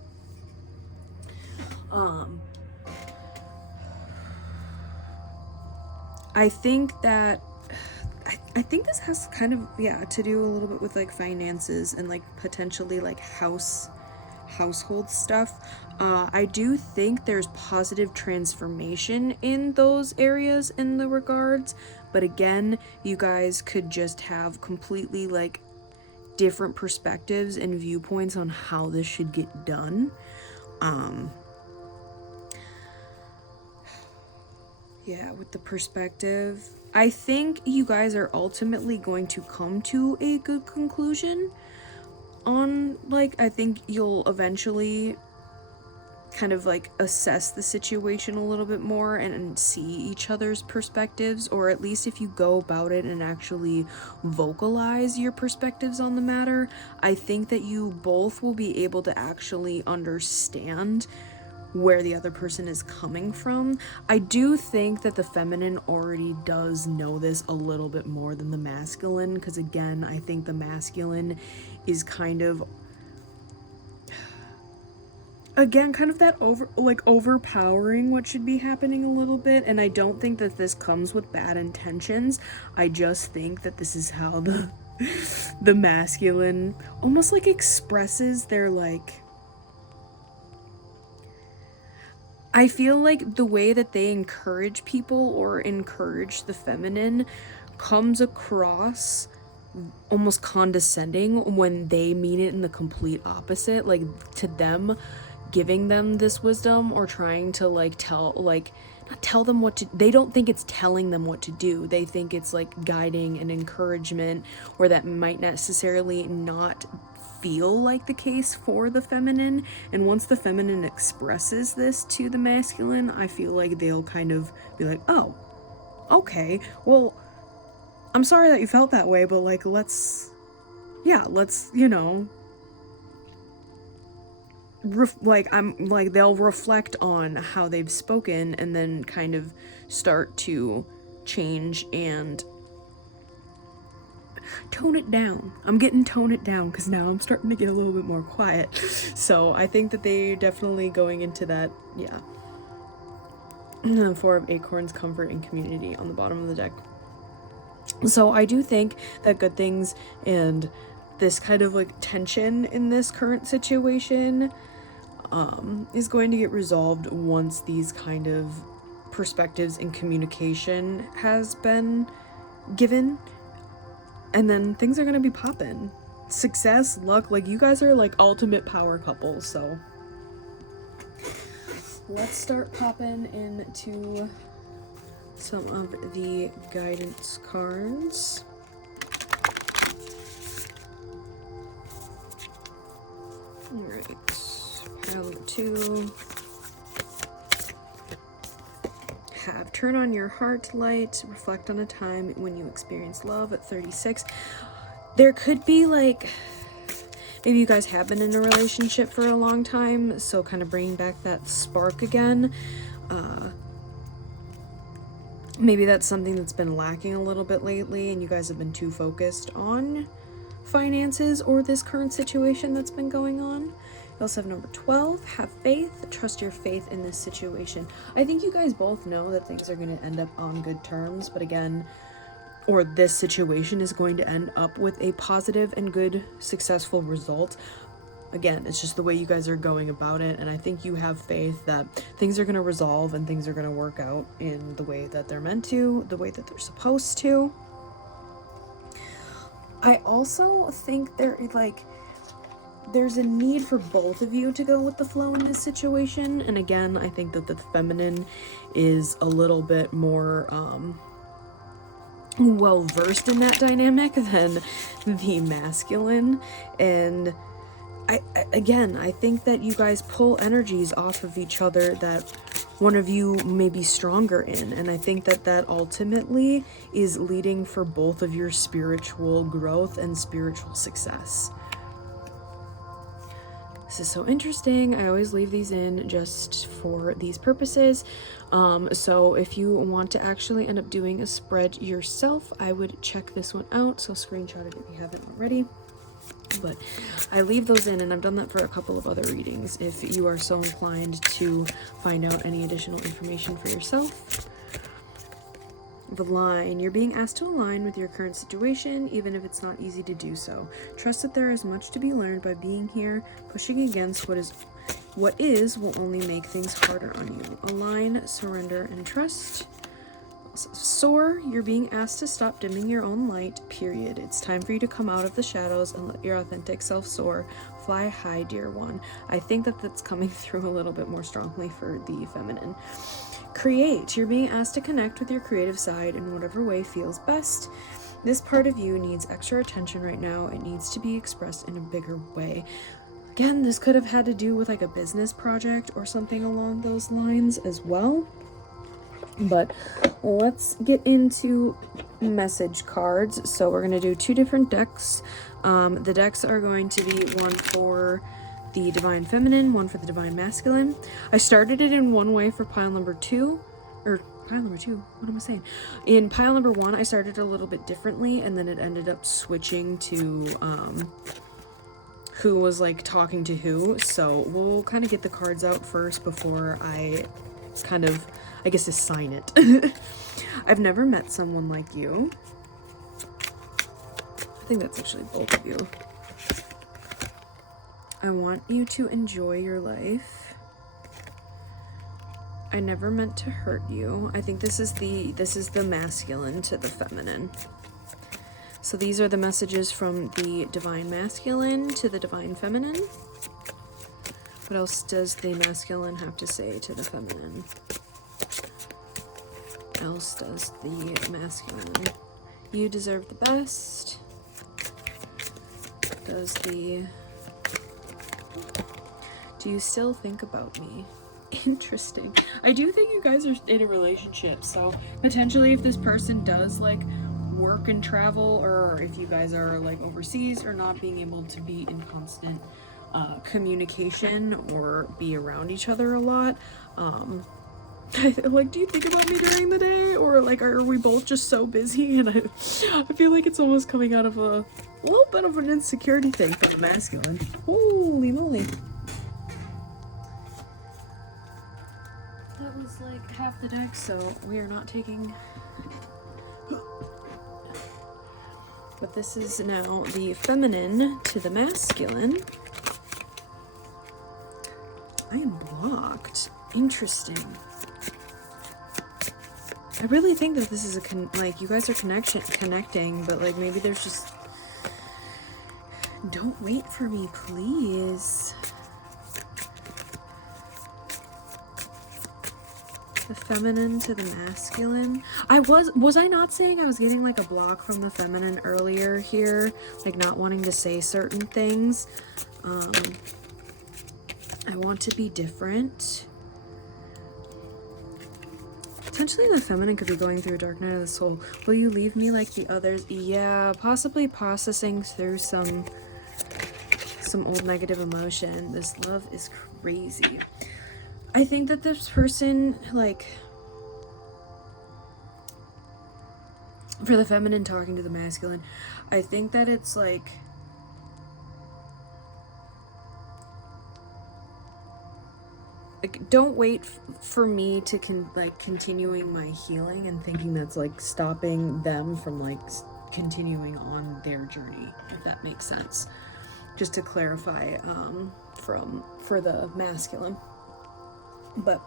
I think that I think this has kind of to do a little bit with like finances and like potentially like household stuff. I do think there's positive transformation in those areas in the regards, but again, you guys could just have completely like different perspectives and viewpoints on how this should get done. With the perspective, I think you guys are ultimately going to come to a good conclusion on, like, I think you'll eventually kind of like assess the situation a little bit more and see each other's perspectives, or at least if you go about it and actually vocalize your perspectives on the matter, I think that you both will be able to actually understand where the other person is coming from. I do think that the feminine already does know this a little bit more than the masculine, because again, I think the masculine is kind of that overpowering what should be happening a little bit, and I don't think that this comes with bad intentions. I just think that this is how the masculine almost like expresses their like, I feel like the way that they encourage people or encourage the feminine comes across almost condescending when they mean it in the complete opposite, like to them giving them this wisdom or trying to like not tell them what to, they don't think it's telling them what to do. They think it's like guiding and encouragement, or that might necessarily not feel like the case for the feminine. And once the feminine expresses this to the masculine, I feel like they'll kind of be like, oh, okay, well, I'm sorry that you felt that way, but like, let's, you know, they'll reflect on how they've spoken and then kind of start to change and tone it down. I'm getting tone it down because now I'm starting to get a little bit more quiet. So I think that they're definitely going into that, Four of Acorns, comfort and community on the bottom of the deck. So I do think that good things and this kind of like tension in this current situation is going to get resolved once these kind of perspectives and communication has been given, and then things are gonna be poppin'. Success, luck, like you guys are like ultimate power couple. So let's start popping into some of the guidance cards. All right, Pile number 2. Have turn on your heart light, reflect on a time when you experienced love at 36. There could be like, maybe you guys have been in a relationship for a long time, so kind of bringing back that spark again. Maybe that's something that's been lacking a little bit lately, and you guys have been too focused on finances or this current situation that's been going on. You also have number 12, have faith, trust your faith in this situation. I think you guys both know that things are going to end up on good terms, but again, or this situation is going to end up with a positive and good, successful result. Again, it's just the way you guys are going about it, and I think you have faith that things are going to resolve and things are going to work out in the way that they're meant to, the way that they're supposed to. I also think there's a need for both of you to go with the flow in this situation, and again, I think that the feminine is a little bit more well versed in that dynamic than the masculine, and I think that you guys pull energies off of each other that one of you may be stronger in, and I think that that ultimately is leading for both of your spiritual growth and spiritual success. This is so interesting. I always leave these in just for these purposes. So if you want to actually end up doing a spread yourself, I would check this one out. So screenshot it if you haven't already. But I leave those in, and I've done that for a couple of other readings if you are so inclined to find out any additional information for yourself. The line, you're being asked to align with your current situation, even if it's not easy to do so. Trust that there is much to be learned by being here. Pushing against what is will only make things harder on you. Align, surrender, and trust. Soar, you're being asked to stop dimming your own light, period. It's time for you to come out of the shadows and let your authentic self soar. Fly high, dear one. I think that that's coming through a little bit more strongly for the feminine. Create, you're being asked to connect with your creative side in whatever way feels best. This part of you needs extra attention right now. It needs to be expressed in a bigger way. Again, this could have had to do with like a business project or something along those lines as well. But let's get into message cards. So we're going to do 2 different decks. The decks are going to be one for the Divine Feminine, one for the Divine Masculine. I started it in one way for pile number 2, or pile number 2, what am I saying? In pile number 1, I started a little bit differently, and then it ended up switching to who was like talking to who. So we'll kind of get the cards out first before I kind of, I guess, assign it. I've never met someone like you. I think that's actually both of you. I want you to enjoy your life. I never meant to hurt you. I think this is the masculine to the feminine. So these are the messages from the Divine Masculine to the Divine Feminine. What else does the masculine have to say to the feminine? What else does the masculine? You deserve the best. Does the... Do you still think about me? Interesting. I do think you guys are in a relationship, so potentially if this person does like work and travel, or if you guys are like overseas or not being able to be in constant communication or be around each other a lot, like, do you think about me during the day, or like are we both just so busy? And I feel like it's almost coming out of a little bit of an insecurity thing for the masculine. Holy moly. That was like half the deck, so we are not taking... But this is now the feminine to the masculine. I am blocked. Interesting. I really think that this is like you guys are connecting, but like maybe there's just... Don't wait for me, please. The feminine to the masculine. Was I not saying I was getting like a block from the feminine earlier here? Like not wanting to say certain things. I want to be different. Potentially the feminine could be going through a dark night of the soul. Will you leave me like the others? Yeah, possibly processing through some old negative emotion. This love is crazy. I think that this person, like, for the feminine talking to the masculine, I think that it's like, don't wait for me to continuing my healing and thinking that's like stopping them from like continuing on their journey, if that makes sense. Just to clarify, for the masculine. But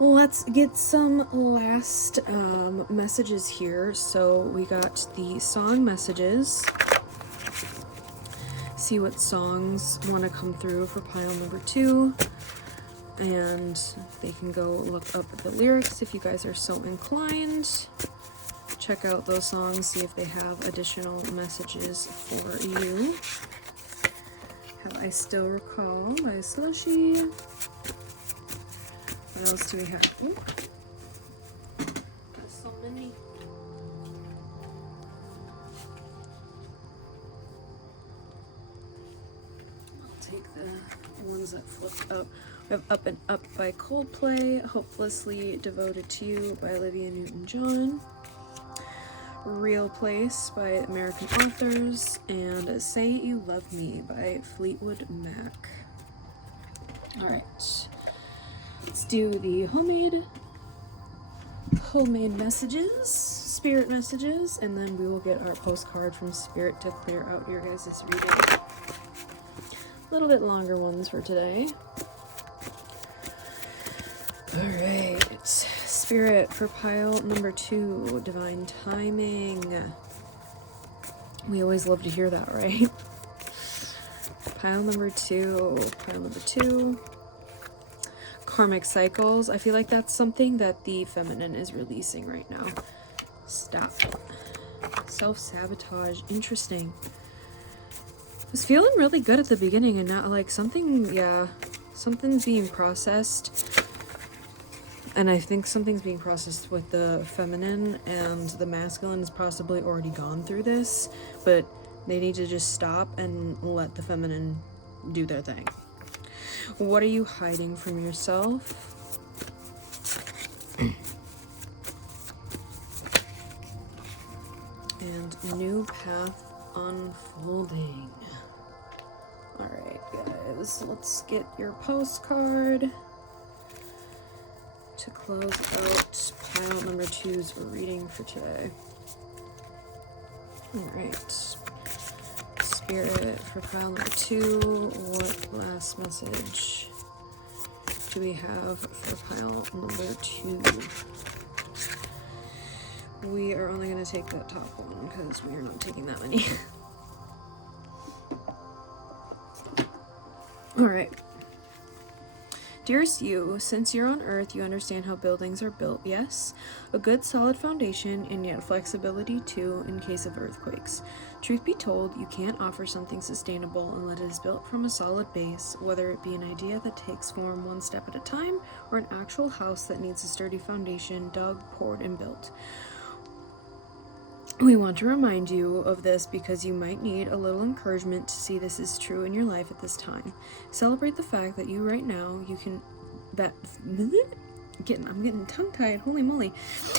let's get some last messages here. So we got the song messages. See what songs want to come through for pile number 2. And they can go look up the lyrics if you guys are so inclined. Check out those songs, see if they have additional messages for you. How I Still Recall by Slushy. What else do we have? Ooh. There's so many. I'll take the ones that flipped up. We have Up and Up by Coldplay, Hopelessly Devoted to You by Olivia Newton-John, Real Place by American Authors, and Say You Love Me by Fleetwood Mac. Alright, let's do the homemade messages, spirit messages, and then we will get our postcard from Spirit to clear out your guys' reading. A little bit longer ones for today. Alright, Spirit for pile number 2, Divine Timing. We always love to hear that, right? Pile number 2, Karmic Cycles. I feel like that's something that the feminine is releasing right now. Stop. Self-sabotage. Interesting. I was feeling really good at the beginning and now, like, something's being processed. And I think something's being processed with the feminine, and the masculine has possibly already gone through this, but they need to just stop and let the feminine do their thing. What are you hiding from yourself? And new path unfolding. Alright, guys, let's get your postcard to close out pile number 2's reading for today. Alright. Spirit for pile number 2. What last message do we have for pile number 2? We are only going to take that top one because we are not taking that many. Alright. Dearest you, since you're on Earth, you understand how buildings are built, yes? A good solid foundation and yet flexibility too in case of earthquakes. Truth be told, you can't offer something sustainable unless it is built from a solid base, whether it be an idea that takes form one step at a time or an actual house that needs a sturdy foundation dug, poured, and built. We want to remind you of this because you might need a little encouragement to see this is true in your life at this time. Celebrate the fact that you right now, I'm getting tongue-tied, holy moly.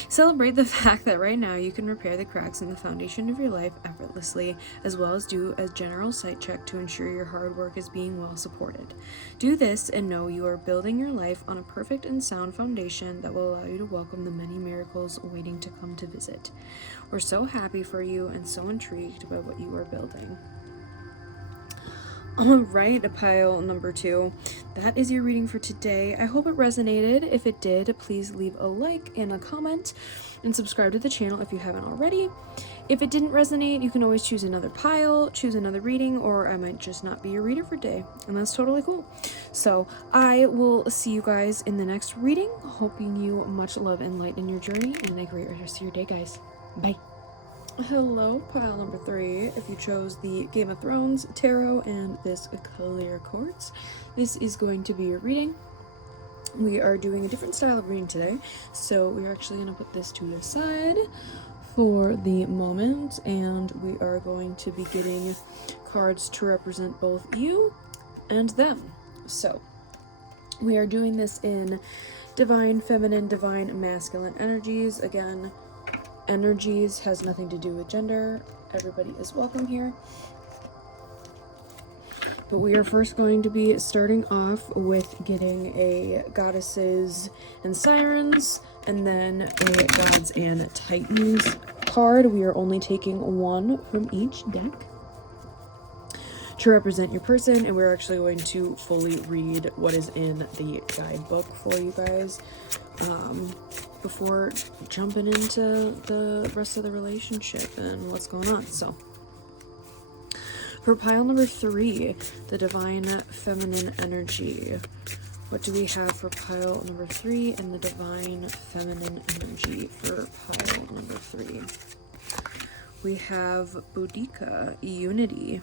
Celebrate the fact that right now you can repair the cracks in the foundation of your life effortlessly, as well as do a general sight check to ensure your hard work is being well supported. Do this and know you are building your life on a perfect and sound foundation that will allow you to welcome the many miracles waiting to come to visit. We're so happy for you and so intrigued by what you are building. Alright, pile number 2. That is your reading for today. I hope it resonated. If it did, please leave a like and a comment and subscribe to the channel if you haven't already. If it didn't resonate, you can always choose another pile, choose another reading, or I might just not be your reader for today, and that's totally cool. So I will see you guys in the next reading, hoping you much love and light in your journey, and a great rest of your day, guys. Bye. Hello, pile number 3. If you chose the Game of Thrones Tarot and this clear quartz, this is going to be your reading. We are doing a different style of reading today, so we're actually going to put this to the side for the moment, and we are going to be getting cards to represent both you and them. So, we are doing this in divine feminine, divine masculine energies. Again, energies has nothing to do with gender. Everybody is welcome here. But we are first going to be starting off with getting a goddesses and sirens, and then a gods and titans card. We are only taking one from each deck to represent your person, and we're actually going to fully read what is in the guidebook for you guys before jumping into the rest of the relationship and what's going on. So for pile number 3, the divine feminine energy, what do we have for pile number 3 and the divine feminine energy for pile number 3? We have Boudica, unity.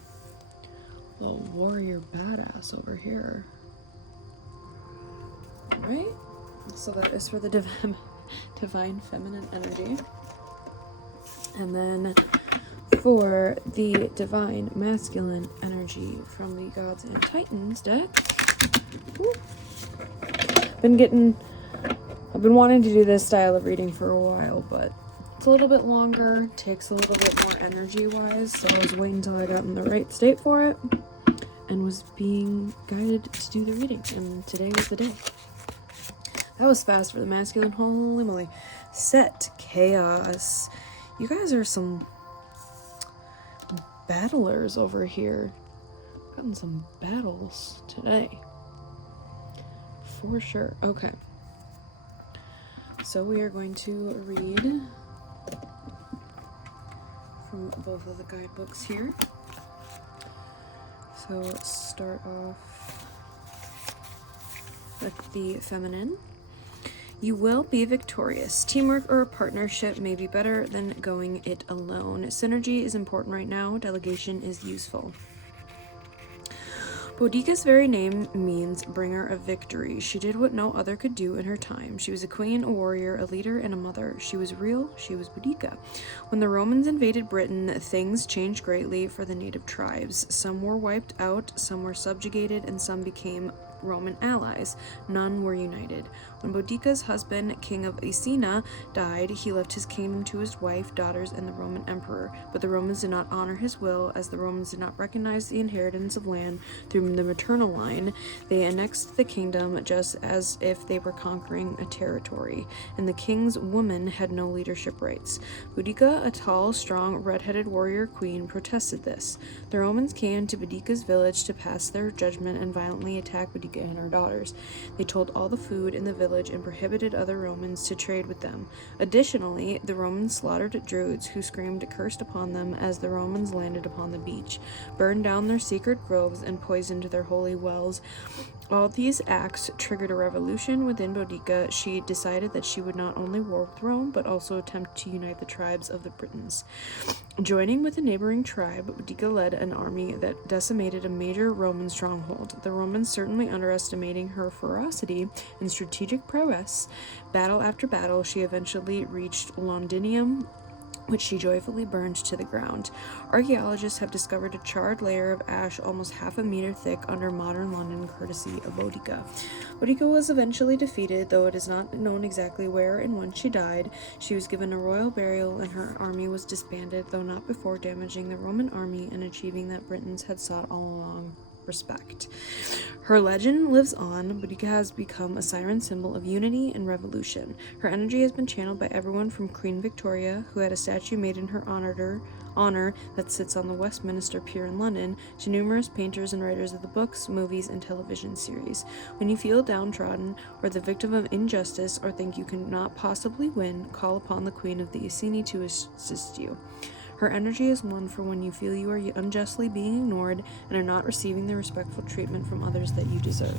Little warrior badass over here. Alright, so that is for the divine feminine energy. And then for the divine masculine energy from the gods and titans deck, I've been wanting to do this style of reading for a while, but it's a little bit longer, takes a little bit more energy wise, so I was waiting until I got in the right state for it and was being guided to do the reading, and today was the day. That was fast for the masculine. Holy moly. Set chaos. You guys are some battlers over here. Gotten some battles today. For sure. Okay. So we are going to read from both of the guidebooks here. So let's start off with the feminine. You will be victorious. Teamwork or a partnership may be better than going it alone. Synergy is important right now. Delegation is useful. Boudica's very name means bringer of victory. She did what no other could do in her time. She was a queen, a warrior, a leader, and a mother. She was real. She was Boudica. When the Romans invaded Britain, things changed greatly for the native tribes. Some were wiped out, some were subjugated, and some became Roman allies. None were united. When Boudica's husband, King of Icena, died, he left his kingdom to his wife, daughters, and the Roman emperor. But the Romans did not honor his will, as the Romans did not recognize the inheritance of land through the maternal line. They annexed the kingdom just as if they were conquering a territory, and the king's woman had no leadership rights. Boudica, a tall, strong, red-headed warrior queen, protested this. The Romans came to Boudica's village to pass their judgment and violently attack Boudica and her daughters. They told all the food in the village and prohibited other Romans to trade with them. Additionally, the Romans slaughtered Druids who screamed cursed upon them as the Romans landed upon the beach, burned down their secret groves, and poisoned their holy wells. All these acts triggered a revolution within Boudica. She decided that she would not only war with Rome, but also attempt to unite the tribes of the Britons. Joining with a neighboring tribe, Boudica led an army that decimated a major Roman stronghold. The Romans, certainly underestimating her ferocity and strategic prowess, battle after battle, she eventually reached Londinium, which she joyfully burned to the ground. Archaeologists have discovered a charred layer of ash almost half a meter thick under modern London, courtesy of Boudica. Boudica was eventually defeated, though it is not known exactly where and when she died. She was given a royal burial and her army was disbanded, though not before damaging the Roman army and achieving that Britons had sought all along: respect. Her legend lives on. Boudica has become a siren symbol of unity and revolution. Her energy has been channeled by everyone from Queen Victoria, who had a statue made in her honor that sits on the Westminster Pier in London, to numerous painters and writers of the books, movies, and television series. When you feel downtrodden or the victim of injustice or think you cannot possibly win, call upon the Queen of the Iceni to assist you. Her energy is one for when you feel you are unjustly being ignored and are not receiving the respectful treatment from others that you deserve.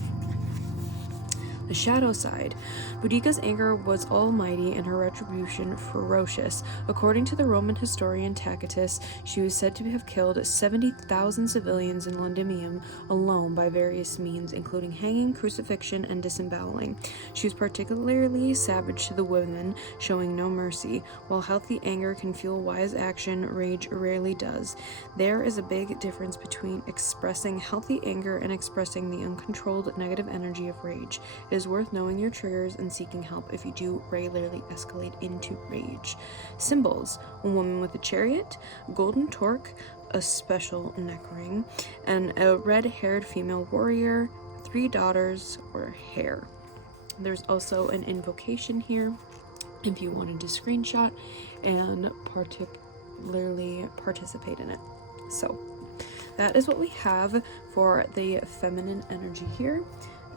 The shadow side. Boudica's anger was almighty and her retribution ferocious. According to the Roman historian Tacitus, she was said to have killed 70,000 civilians in Londinium alone by various means, including hanging, crucifixion, and disemboweling. She was particularly savage to the women, showing no mercy. While healthy anger can fuel wise action, rage rarely does. There is a big difference between expressing healthy anger and expressing the uncontrolled negative energy of rage. It is worth knowing your triggers and seeking help if you do regularly escalate into rage. Symbols: a woman with a chariot, a golden torque, a special neck ring, and a red-haired female warrior, 3 daughters, or hair. There's also an invocation here if you wanted to screenshot and particularly participate in it. So that is what we have for the feminine energy here.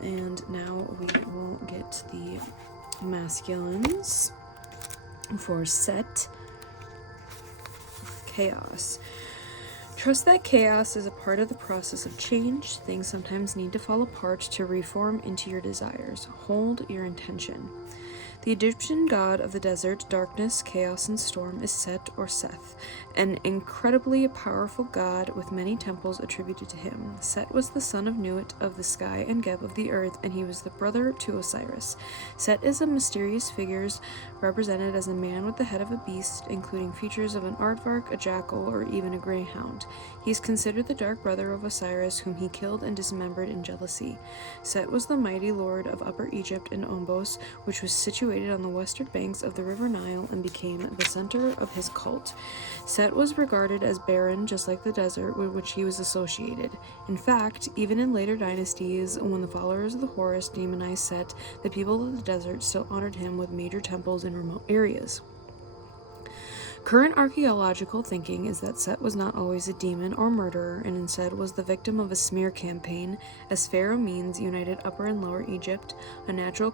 And now we will get the masculines for Set. Chaos. Trust that chaos is a part of the process of change. Things sometimes need to fall apart to reform into your desires. Hold your intention. The Egyptian god of the desert, darkness, chaos, and storm is Set or Seth, an incredibly powerful god with many temples attributed to him. Set was the son of Nuit of the sky and Geb of the earth, and he was the brother to Osiris. Set is a mysterious figure represented as a man with the head of a beast, including features of an aardvark, a jackal, or even a greyhound. He is considered the dark brother of Osiris, whom he killed and dismembered in jealousy. Set was the mighty lord of Upper Egypt and Ombos, which was situated on the western banks of the river Nile, and became the center of his cult. Set was regarded as barren, just like the desert with which he was associated. In fact, even in later dynasties, when the followers of the Horus demonized Set, the people of the desert still honored him with major temples in remote areas. Current archaeological thinking is that Set was not always a demon or murderer, and instead was the victim of a smear campaign, as pharaoh means united Upper and Lower Egypt, a natural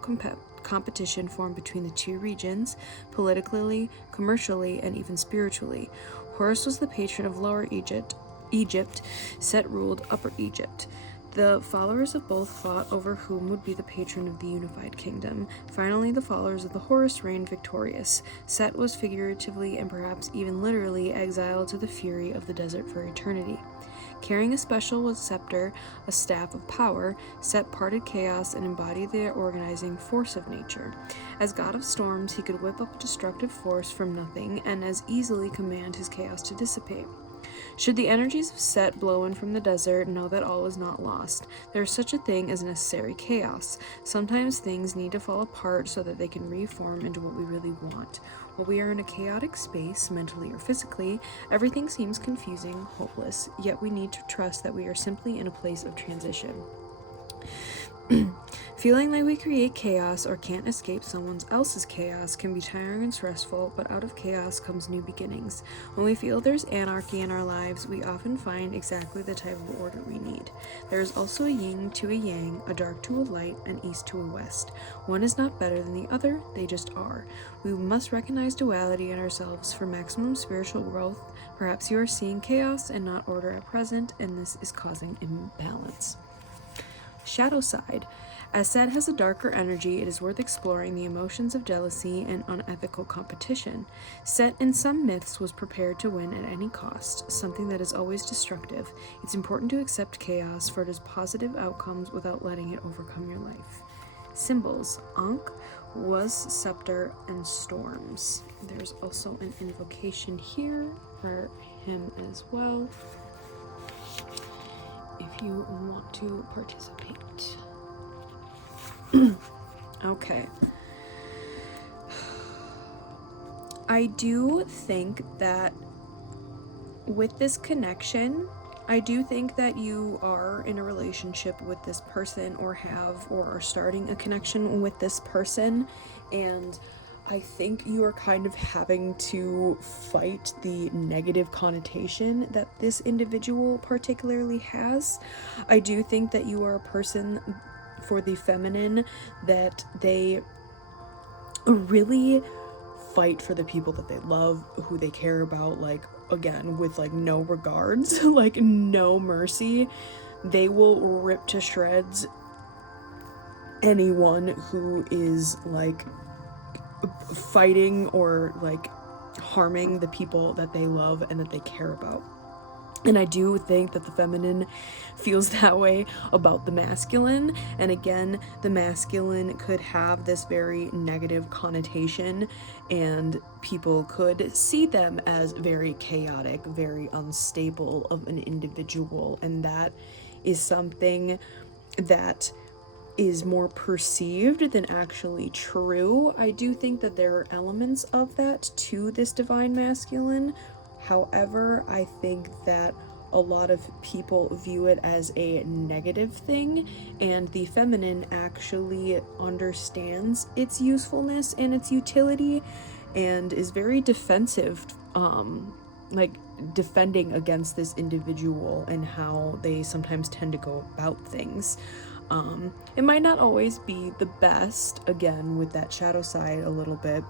competition formed between the two regions, politically, commercially, and even spiritually. Horus was the patron of Lower Egypt. Set ruled Upper Egypt. The followers of both fought over whom would be the patron of the unified kingdom. Finally, the followers of the Horus reigned victorious. Set was figuratively and perhaps even literally exiled to the fury of the desert for eternity. Carrying a special scepter, a staff of power, Set parted chaos and embodied the organizing force of nature. As god of storms, he could whip up a destructive force from nothing and as easily command his chaos to dissipate. Should the energies of Set blow in from the desert, know that all is not lost. There is such a thing as necessary chaos. Sometimes things need to fall apart so that they can reform into what we really want. While we are in a chaotic space, mentally or physically, everything seems confusing, hopeless, yet we need to trust that we are simply in a place of transition. Feeling like we create chaos or can't escape someone else's chaos can be tiring and stressful, but out of chaos comes new beginnings. When we feel there's anarchy in our lives, we often find exactly the type of order we need. There is also a yin to a yang, a dark to a light, an east to a west. One is not better than the other, they just are. We must recognize duality in ourselves for maximum spiritual growth. Perhaps you are seeing chaos and not order at present, and this is causing imbalance. Shadow side. As Set has a darker energy, it is worth exploring the emotions of jealousy and unethical competition. Set in some myths was prepared to win at any cost, something that is always destructive. It's important to accept chaos, for it has positive outcomes without letting it overcome your life. Symbols: Ankh, was, scepter, and storms. There's also an invocation here for him as well, if you want to participate. Okay. I do think that with this connection, I do think that you are in a relationship with this person or are starting a connection with this person, and I think you are kind of having to fight the negative connotation that this individual particularly has. I do think that you are a person for the feminine that they really fight for the people that they love, who they care about, like, again, with like no regards, like no mercy. They will rip to shreds anyone who is like fighting or like harming the people that they love and that they care about. And I do think that the feminine feels that way about the masculine. And again, the masculine could have this very negative connotation, and people could see them as very chaotic, very unstable of an individual. And that is something that is more perceived than actually true. I do think that there are elements of that to this divine masculine. However, I think that a lot of people view it as a negative thing, and the feminine actually understands its usefulness and its utility and is very defensive, like defending against this individual and how they sometimes tend to go about things. It might not always be the best, again, with that shadow side a little bit,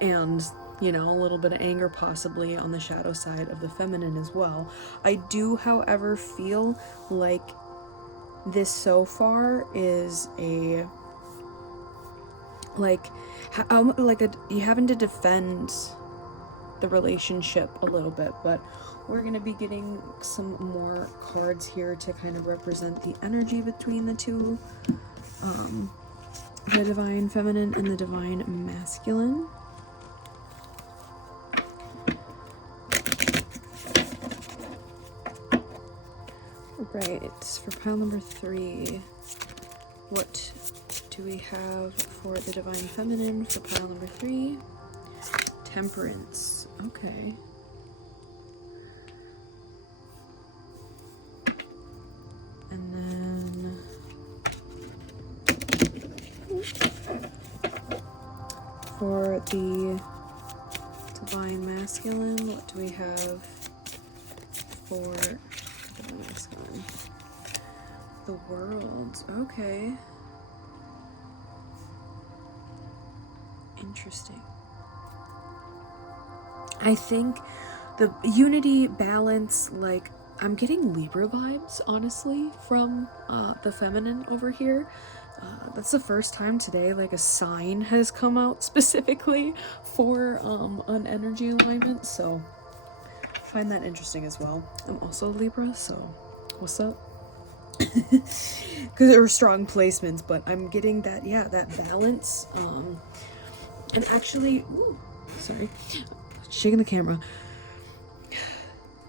and you know, a little bit of anger possibly on the shadow side of the feminine as well. I do, however, feel like this so far is a you having to defend the relationship a little bit, but we're going to be getting some more cards here to kind of represent the energy between the two, the divine feminine and the divine masculine. Right, for pile number 3, what do we have for the divine feminine for pile number 3? Temperance. Okay. And then for the divine masculine, what do we have for divine masculine? The world. Okay. Interesting. I think the unity, balance, like, I'm getting Libra vibes, honestly, from the feminine over here. That's the first time today, like, a sign has come out specifically for an energy alignment, so I find that interesting as well. I'm also Libra, so what's up? Because there were strong placements, but I'm getting that, yeah, that balance. And actually, ooh, sorry, shaking the camera.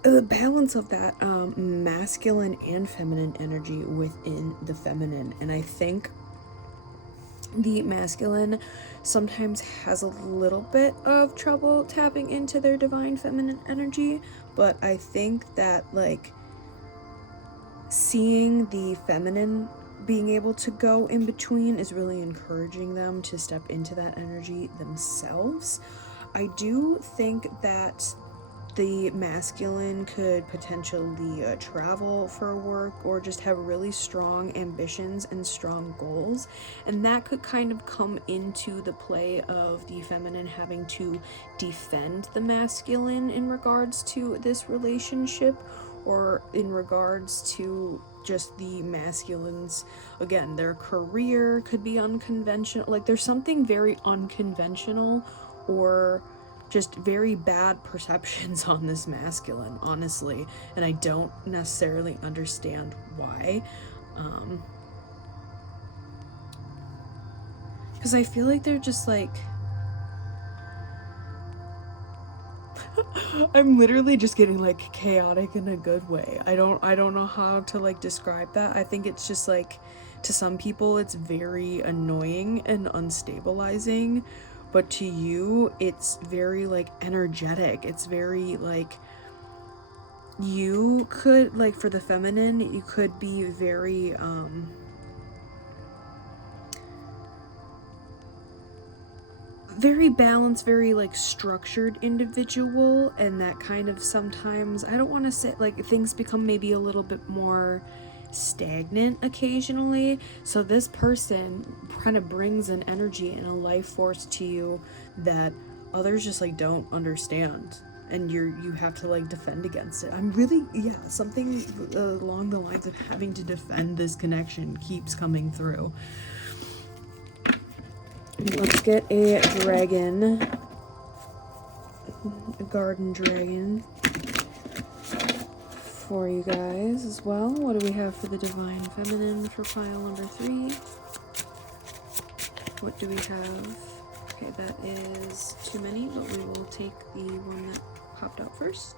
The balance of that masculine and feminine energy within the feminine. And I think the masculine sometimes has a little bit of trouble tapping into their divine feminine energy, but I think that, like, seeing the feminine being able to go in between is really encouraging them to step into that energy themselves. I do think that the masculine could potentially travel for work or just have really strong ambitions and strong goals, and that could kind of come into the play of the feminine having to defend the masculine in regards to this relationship, or in regards to just the masculines, again, their career could be unconventional. Like, there's something very unconventional or just very bad perceptions on this masculine, honestly, and I don't necessarily understand why. Because I feel like they're just like, I'm literally just getting like chaotic in a good way. I don't know how to like describe that. I think it's just like, to some people it's very annoying and unstabilizing, but to you it's very like energetic. It's very like, you could, like, for the feminine, you could be very very balanced, very like structured individual, and that kind of sometimes, I don't want to say, like, things become maybe a little bit more stagnant occasionally. So this person kind of brings an energy and a life force to you that others just like don't understand. and you have to like defend against it. I'm really, yeah, something along the lines of having to defend this connection keeps coming through. Let's get a dragon, a garden dragon for you guys as well. What do we have for the Divine Feminine for pile number 3? What do we have? Okay, that is too many, but we will take the one that popped out first.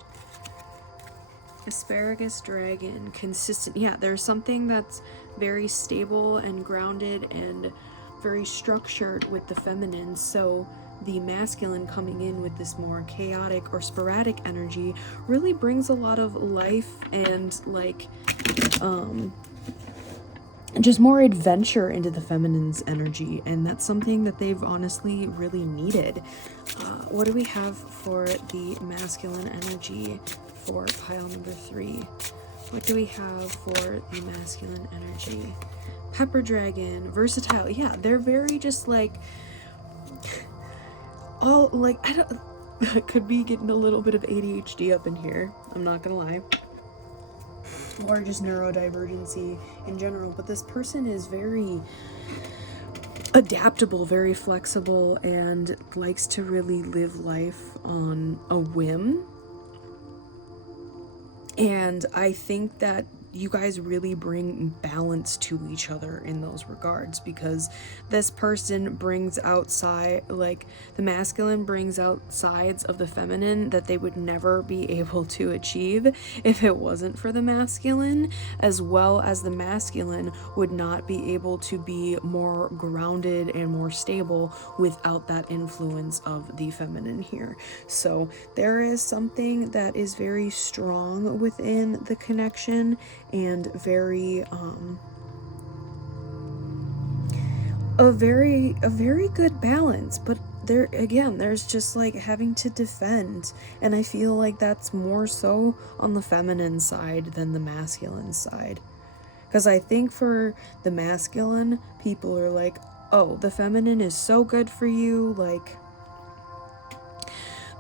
Asparagus dragon, consistent. Yeah, there's something that's very stable and grounded and very structured with the feminine. So the masculine coming in with this more chaotic or sporadic energy really brings a lot of life and like just more adventure into the feminine's energy, and that's something that they've honestly really needed. What do we have for the masculine energy for pile number 3? What do we have for the masculine energy? Pepper dragon, versatile. Yeah, they're very just like all like, I don't I could be getting a little bit of ADHD up in here, I'm not gonna lie, or just neurodivergency in general, but this person is very adaptable, very flexible, and likes to really live life on a whim. And I think that you guys really bring balance to each other in those regards, because this person brings outside, like the masculine brings out sides of the feminine that they would never be able to achieve if it wasn't for the masculine, as well as the masculine would not be able to be more grounded and more stable without that influence of the feminine here. So there is something that is very strong within the connection, and very a very good balance. But there again, there's just like having to defend, and I feel like that's more so on the feminine side than the masculine side, because I think for the masculine, people are like, oh, the feminine is so good for you, like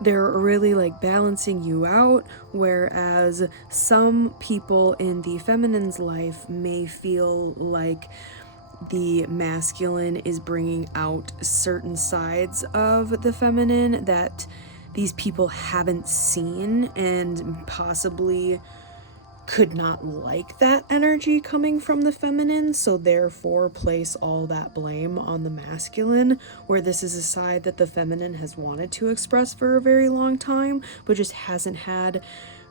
they're really like balancing you out, whereas some people in the feminine's life may feel like the masculine is bringing out certain sides of the feminine that these people haven't seen, and possibly could not like that energy coming from the feminine, so therefore place all that blame on the masculine, where this is a side that the feminine has wanted to express for a very long time, but just hasn't had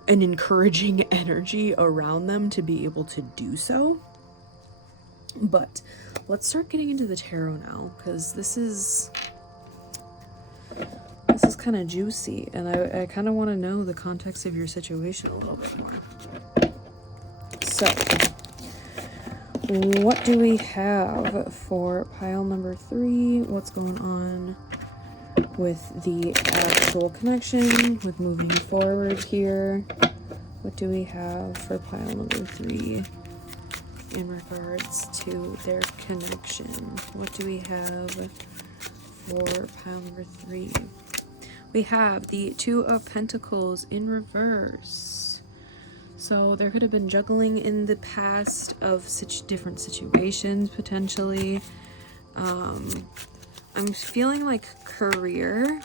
an encouraging energy around them to be able to do so. But let's start getting into the tarot now, because this is kind of juicy, and I kind of want to know the context of your situation a little bit more. So, what do we have for pile number 3? What's going on with the actual connection, with moving forward here? What do we have for pile number 3 in regards to their connection? What do we have for pile number 3? We have the 2 of Pentacles in reverse. So there could have been juggling in the past of such different situations, potentially. I'm feeling like career.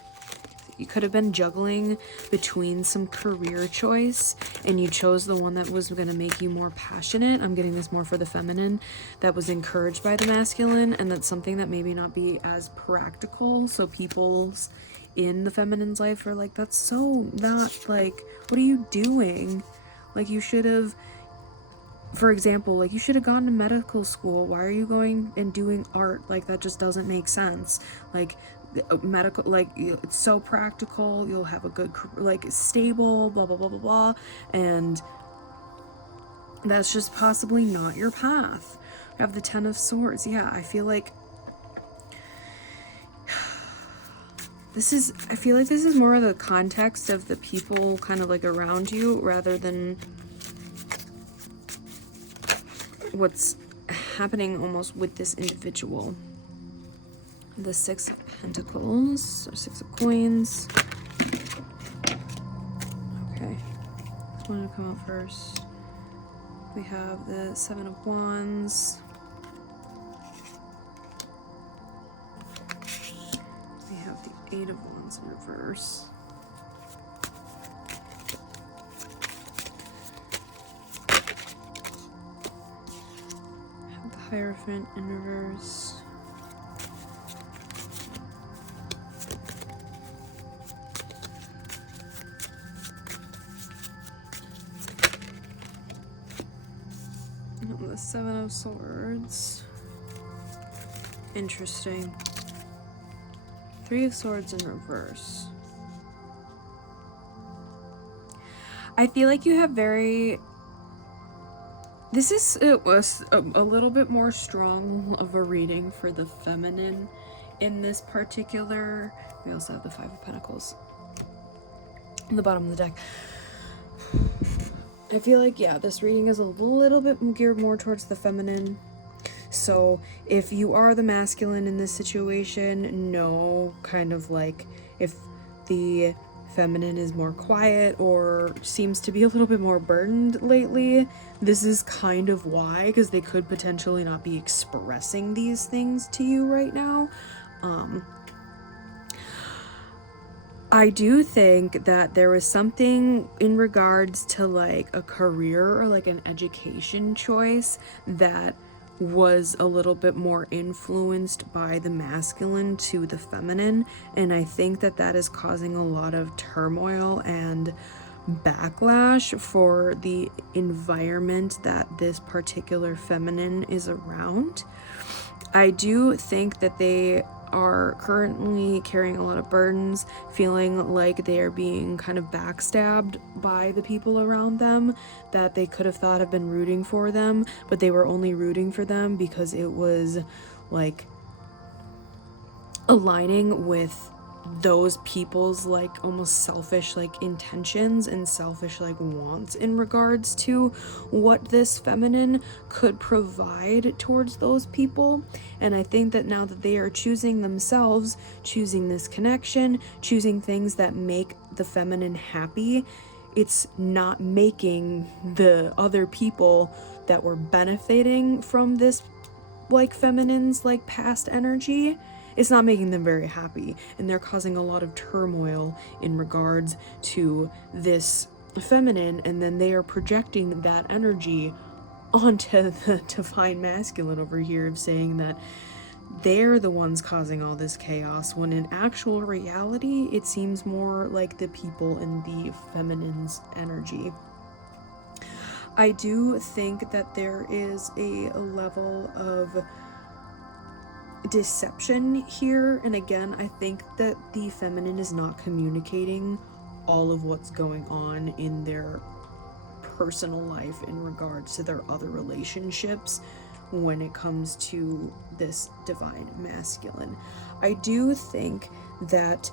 You could have been juggling between some career choice, and you chose the one that was going to make you more passionate. I'm getting this more for the feminine, that was encouraged by the masculine, and that's something that maybe not be as practical. So people's in the feminine's life are like, that's so not, like, what are you doing? Like, you should have, for example, like, you should have gone to medical school. Why are you going and doing art? Like, that just doesn't make sense. Like, medical, like, it's so practical, you'll have a good, like, stable, blah, blah, blah, blah, blah, and that's just possibly not your path. You have the 10 of Swords. Yeah, I feel like I feel like this is more of the context of the people kind of like around you, rather than what's happening almost with this individual. The 6 of Pentacles, or 6 of Coins. One to come out first. We have the Seven of Wands. We have the Eight of Wands in reverse. We have the Hierophant in reverse. The Seven of Swords. Interesting. Three of Swords in reverse. I feel like you have very... It was a little bit more strong of a reading for the feminine in this particular... We also have the Five of Pentacles on the bottom of the deck. I feel like, yeah, this reading is a little bit geared more towards the feminine. So if you are the masculine in this situation, know kind of like if the feminine is more quiet or seems to be a little bit more burdened lately, this is kind of why, because they could potentially not be expressing these things to you right now. I do think that there was something in regards to like a career or like an education choice that was a little bit more influenced by the masculine to the feminine, and I think that that is causing a lot of turmoil and backlash for the environment that this particular feminine is around. I do think that they are currently carrying a lot of burdens, feeling like they are being kind of backstabbed by the people around them that they could have thought have been rooting for them, but they were only rooting for them because it was like aligning with those people's like almost selfish like intentions and selfish like wants in regards to what this feminine could provide towards those people. And I think that now that they are choosing themselves, choosing this connection, choosing things that make the feminine happy, it's not making the other people that were benefiting from this like feminine's like past energy, it's not making them very happy, and they're causing a lot of turmoil in regards to this feminine, and then they are projecting that energy onto the divine masculine over here of saying that they're the ones causing all this chaos, when in actual reality it seems more like the people in the feminine's energy. I do think that there is a level of deception here, and again, I think that the feminine is not communicating all of what's going on in their personal life in regards to their other relationships when it comes to this divine masculine. I do think that,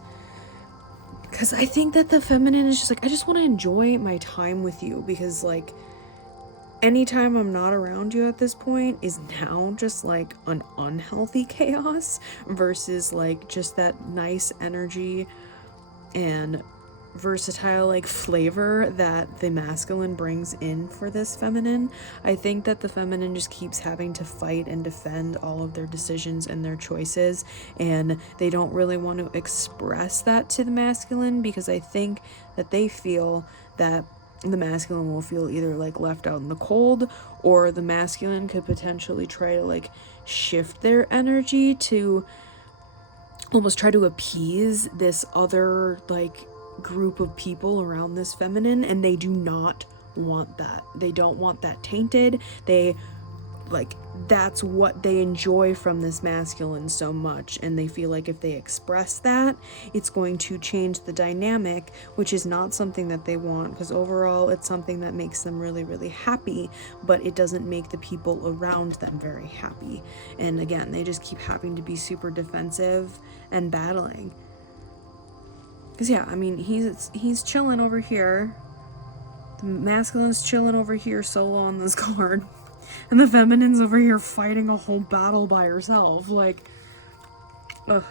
because I think that the feminine is just like, I just want to enjoy my time with you, because like anytime I'm not around you at this point is now just like an unhealthy chaos versus like just that nice energy and versatile like flavor that the masculine brings in for this feminine. I think that the feminine just keeps having to fight and defend all of their decisions and their choices, and they don't really want to express that to the masculine because I think that they feel that the masculine will feel either like left out in the cold, or the masculine could potentially try to like shift their energy to almost try to appease this other like group of people around this feminine, and they do not want that. They don't want that tainted. They like, that's what they enjoy from this masculine so much, and they feel like if they express that, it's going to change the dynamic, which is not something that they want, because overall it's something that makes them really, really happy, but it doesn't make the people around them very happy. And again, they just keep having to be super defensive and battling. Because yeah, I mean, he's chilling over here, the masculine's chilling over here solo on this card, and the feminine's over here fighting a whole battle by herself. Like, ugh.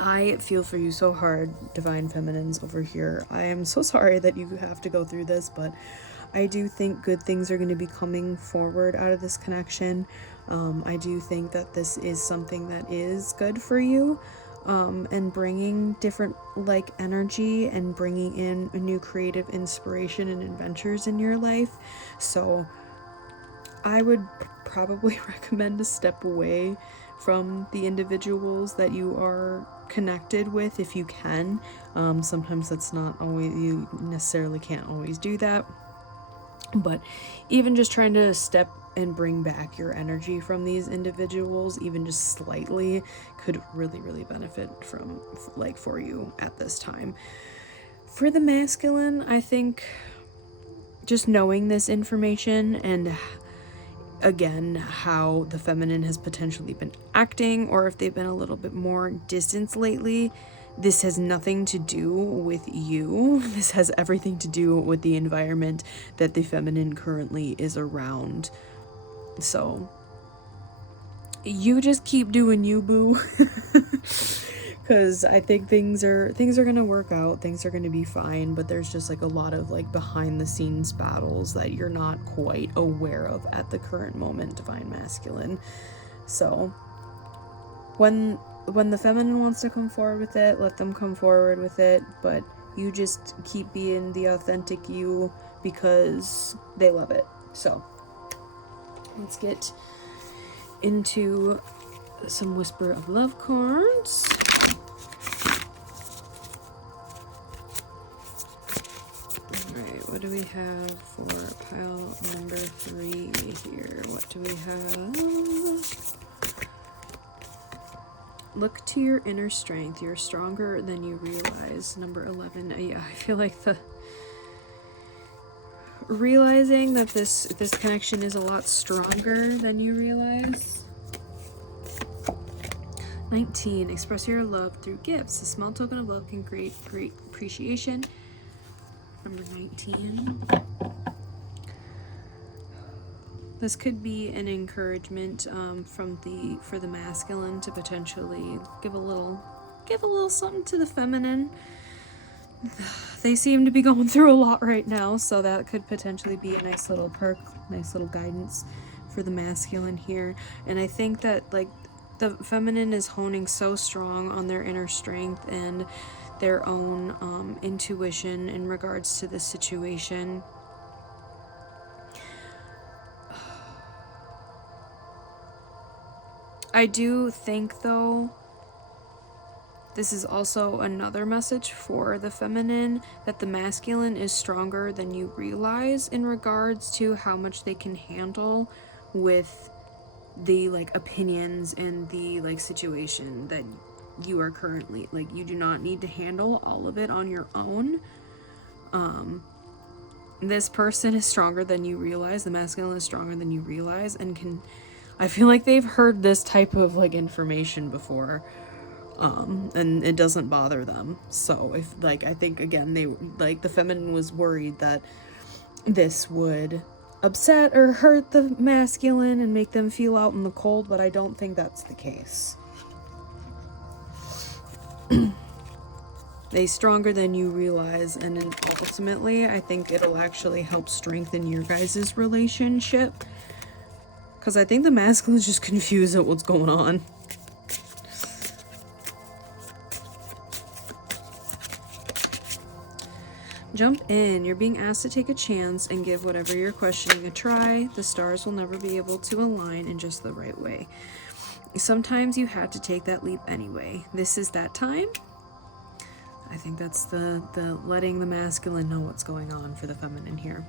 I feel for you so hard, Divine Feminines over here. I am so sorry that you have to go through this, but I do think good things are going to be coming forward out of this connection. I do think that this is something that is good for you, and bringing different like energy and bringing in a new creative inspiration and adventures in your life. So I would probably recommend to step away from the individuals that you are connected with if you can. Sometimes that's not always, you necessarily can't always do that, but even just trying to step and bring back your energy from these individuals, even just slightly, could really benefit from, like, for you at this time. For the masculine, I think just knowing this information and again how the feminine has potentially been acting, or if they've been a little bit more distant lately, this has nothing to do with you. This has everything to do with the environment that the feminine currently is around. So you just keep doing you, boo. Because I think things are gonna work out, things are gonna be fine, but there's just like a lot of like behind the scenes battles that you're not quite aware of at the current moment, Divine Masculine. So when the feminine wants to come forward with it, let them come forward with it, but you just keep being the authentic you because they love it. So let's get into some Whisper of Love cards. Alright, what do we have for pile number 3 here? What do we have? Look to your inner strength. You're stronger than you realize. Number 11. Yeah, I feel like the realizing that this connection is a lot stronger than you realize. 19. Express your love through gifts. A small token of love can create great appreciation. Number 19. This could be an encouragement for the masculine to potentially give a little something to the feminine. They seem to be going through a lot right now, so that could potentially be a nice little perk, nice little guidance for the masculine here. And I think that like the feminine is honing so strong on their inner strength and their own intuition in regards to this situation. I do think, though, this is also another message for the feminine, that the masculine is stronger than you realize in regards to how much they can handle with the like opinions and the like situation that you are currently, like, you do not need to handle all of it on your own. This person is stronger than you realize. The masculine is stronger than you realize, and I feel like they've heard this type of like information before, and it doesn't bother them. So if like, I think again, they like the feminine was worried that this would upset or hurt the masculine and make them feel out in the cold, but I don't think that's the case. They're stronger than you realize, and then ultimately I think it'll actually help strengthen your guys' relationship, because I think the masculine is just confused at what's going on. Jump in. You're being asked to take a chance and give whatever you're questioning a try. The stars will never be able to align in just the right way. Sometimes you had to take that leap anyway. This is that time. I think that's the letting the masculine know what's going on for the feminine here.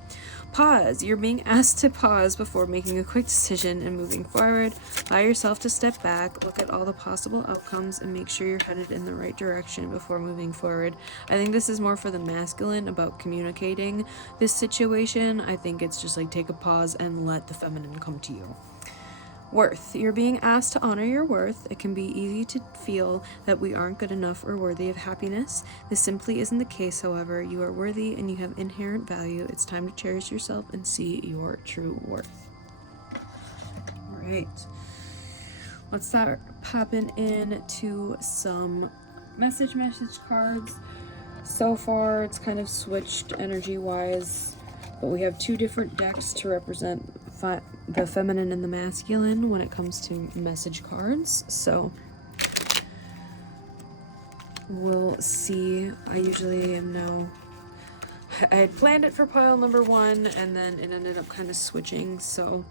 Pause. You're being asked to pause before making a quick decision and moving forward. Allow yourself to step back, look at all the possible outcomes, and make sure you're headed in the right direction before moving forward. I think this is more for the masculine about communicating this situation. I think it's just like take a pause and let the feminine come to you. Worth. You're being asked to honor your worth. It can be easy to feel that we aren't good enough or worthy of happiness. This simply isn't the case, however. You are worthy and you have inherent value. It's time to cherish yourself and see your true worth. Alright. Let's start popping into some message cards. So far it's kind of switched energy wise, but we have two different decks to represent the feminine and the masculine when it comes to message cards. So we'll see. I usually am now, I had planned it for pile number 1 and then it ended up kind of switching, so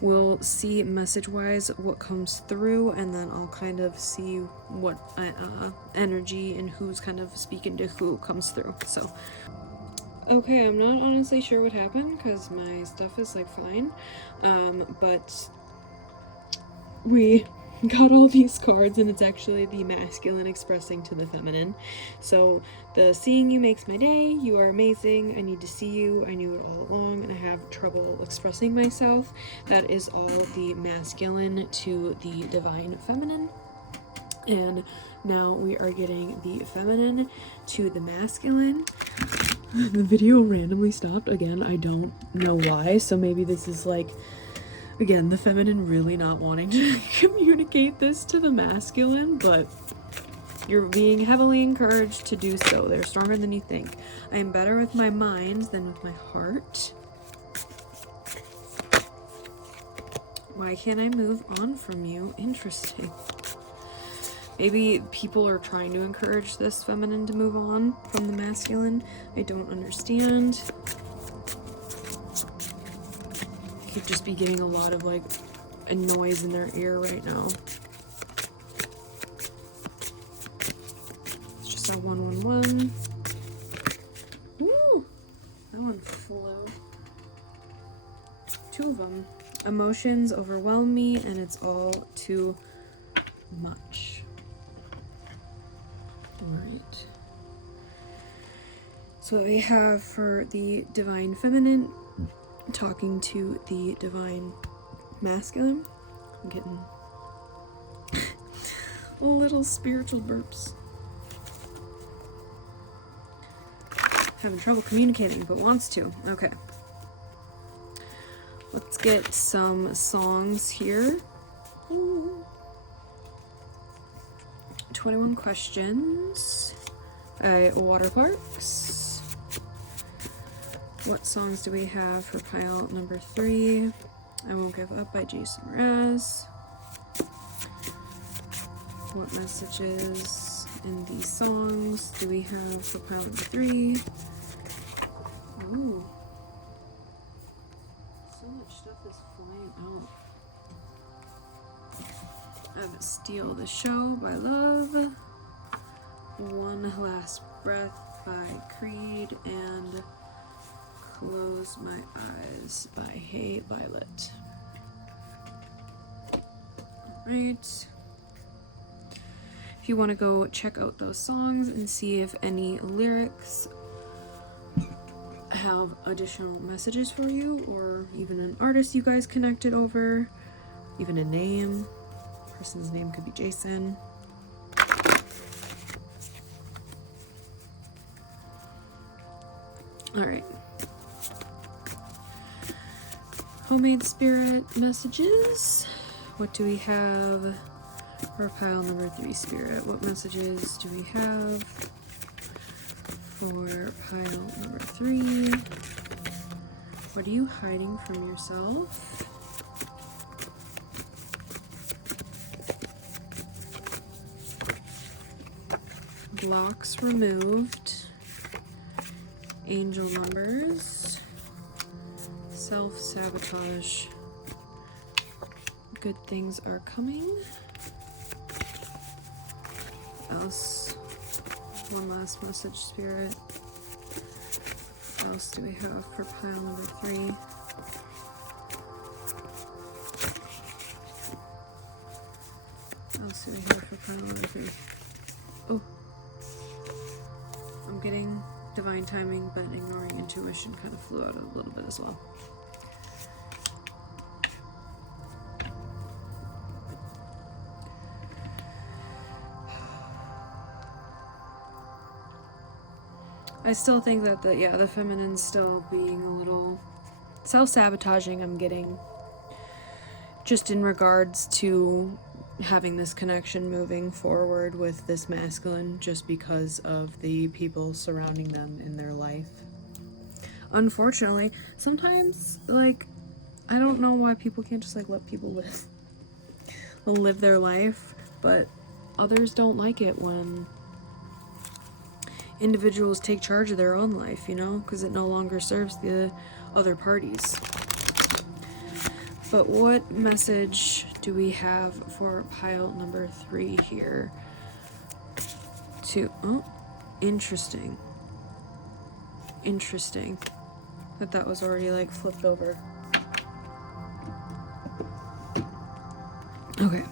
we'll see message-wise what comes through, and then I'll kind of see what energy and who's kind of speaking to who comes through. So, okay, I'm not honestly sure what happened because my stuff is like fine, but we got all these cards and it's actually the masculine expressing to the feminine. So the seeing you makes my day, you are amazing, I need to see you, I knew it all along, and I have trouble expressing myself. That is all the masculine to the divine feminine. And now we are getting the feminine to the masculine. The video randomly stopped again, I don't know why, so maybe this is like, again, the feminine really not wanting to communicate this to the masculine, but you're being heavily encouraged to do so. They're stronger than you think. I am better with my mind than with my heart. Why can't I move on from you? Interesting. Maybe people are trying to encourage this feminine to move on from the masculine. I don't understand. Could just be getting a lot of like a noise in their ear right now. It's just that 111. Woo! That one flew. 2 of them. Emotions overwhelm me and it's all too much. Alright. So what we have for the divine feminine talking to the divine masculine. I'm getting little spiritual burps. Having trouble communicating, but wants to. Okay. Let's get some songs here. Ooh. 21 questions by Water Parks. What songs do we have for pile number 3? I Won't Give Up by Jason Mraz. What messages in these songs do we have for pile number 3? Ooh. So much stuff is flying out. I have Steal the Show by Love. One Last Breath by Creed, and Close My Eyes by Hey Violet. Alright. If you want to go check out those songs and see if any lyrics have additional messages for you, or even an artist you guys connected over, even a name. Person's name could be Jason. Alright. Homemade spirit messages. What do we have for pile number 3 spirit? What messages do we have for pile number 3? What are you hiding from yourself? Blocks removed. Angel numbers. Self-sabotage. Good things are coming. What else? One last message, spirit. What else do we have for pile number 3? What else do we have for pile number 3? Oh. I'm getting divine timing, but ignoring intuition kind of flew out a little bit as well. I still think that the feminine's still being a little self-sabotaging. I'm getting just in regards to having this connection moving forward with this masculine just because of the people surrounding them in their life. Unfortunately, sometimes, like, I don't know why people can't just, like, let people live their life, but others don't like it when individuals take charge of their own life, you know, because it no longer serves the other parties. But what message do we have for pile number 3 here? Oh, interesting. Interesting. That was already, like, flipped over. Okay.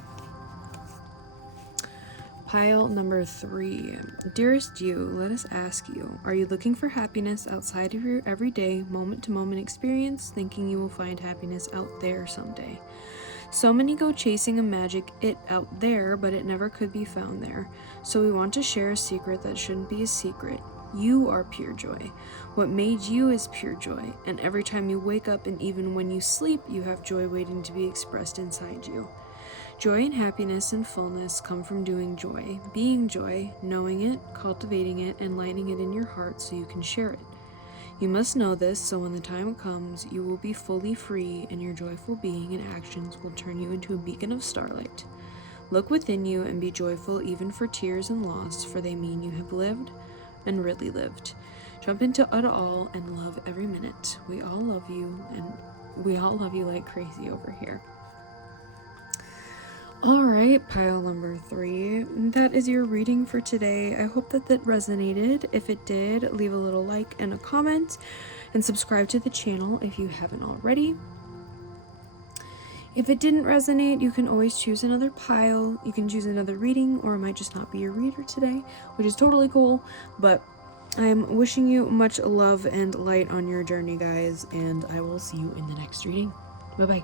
Pile number 3. Dearest you, let us ask you, are you looking for happiness outside of your everyday, moment-to-moment experience, thinking you will find happiness out there someday? So many go chasing a magic it out there, but it never could be found there. So we want to share a secret that shouldn't be a secret. You are pure joy. What made you is pure joy, and every time you wake up and even when you sleep, you have joy waiting to be expressed inside you. Joy and happiness and fullness come from doing joy, being joy, knowing it, cultivating it, and lighting it in your heart so you can share it. You must know this so when the time comes, you will be fully free and your joyful being and actions will turn you into a beacon of starlight. Look within you and be joyful even for tears and loss, for they mean you have lived and really lived. Jump into it all and love every minute. We all love you, and we all love you like crazy over here. Alright, pile number 3. That is your reading for today. I hope that resonated. If it did, leave a little like and a comment, and subscribe to the channel if you haven't already. If it didn't resonate, you can always choose another pile. You can choose another reading, or it might just not be your reader today, which is totally cool. But I'm wishing you much love and light on your journey, guys, and I will see you in the next reading. Bye-bye.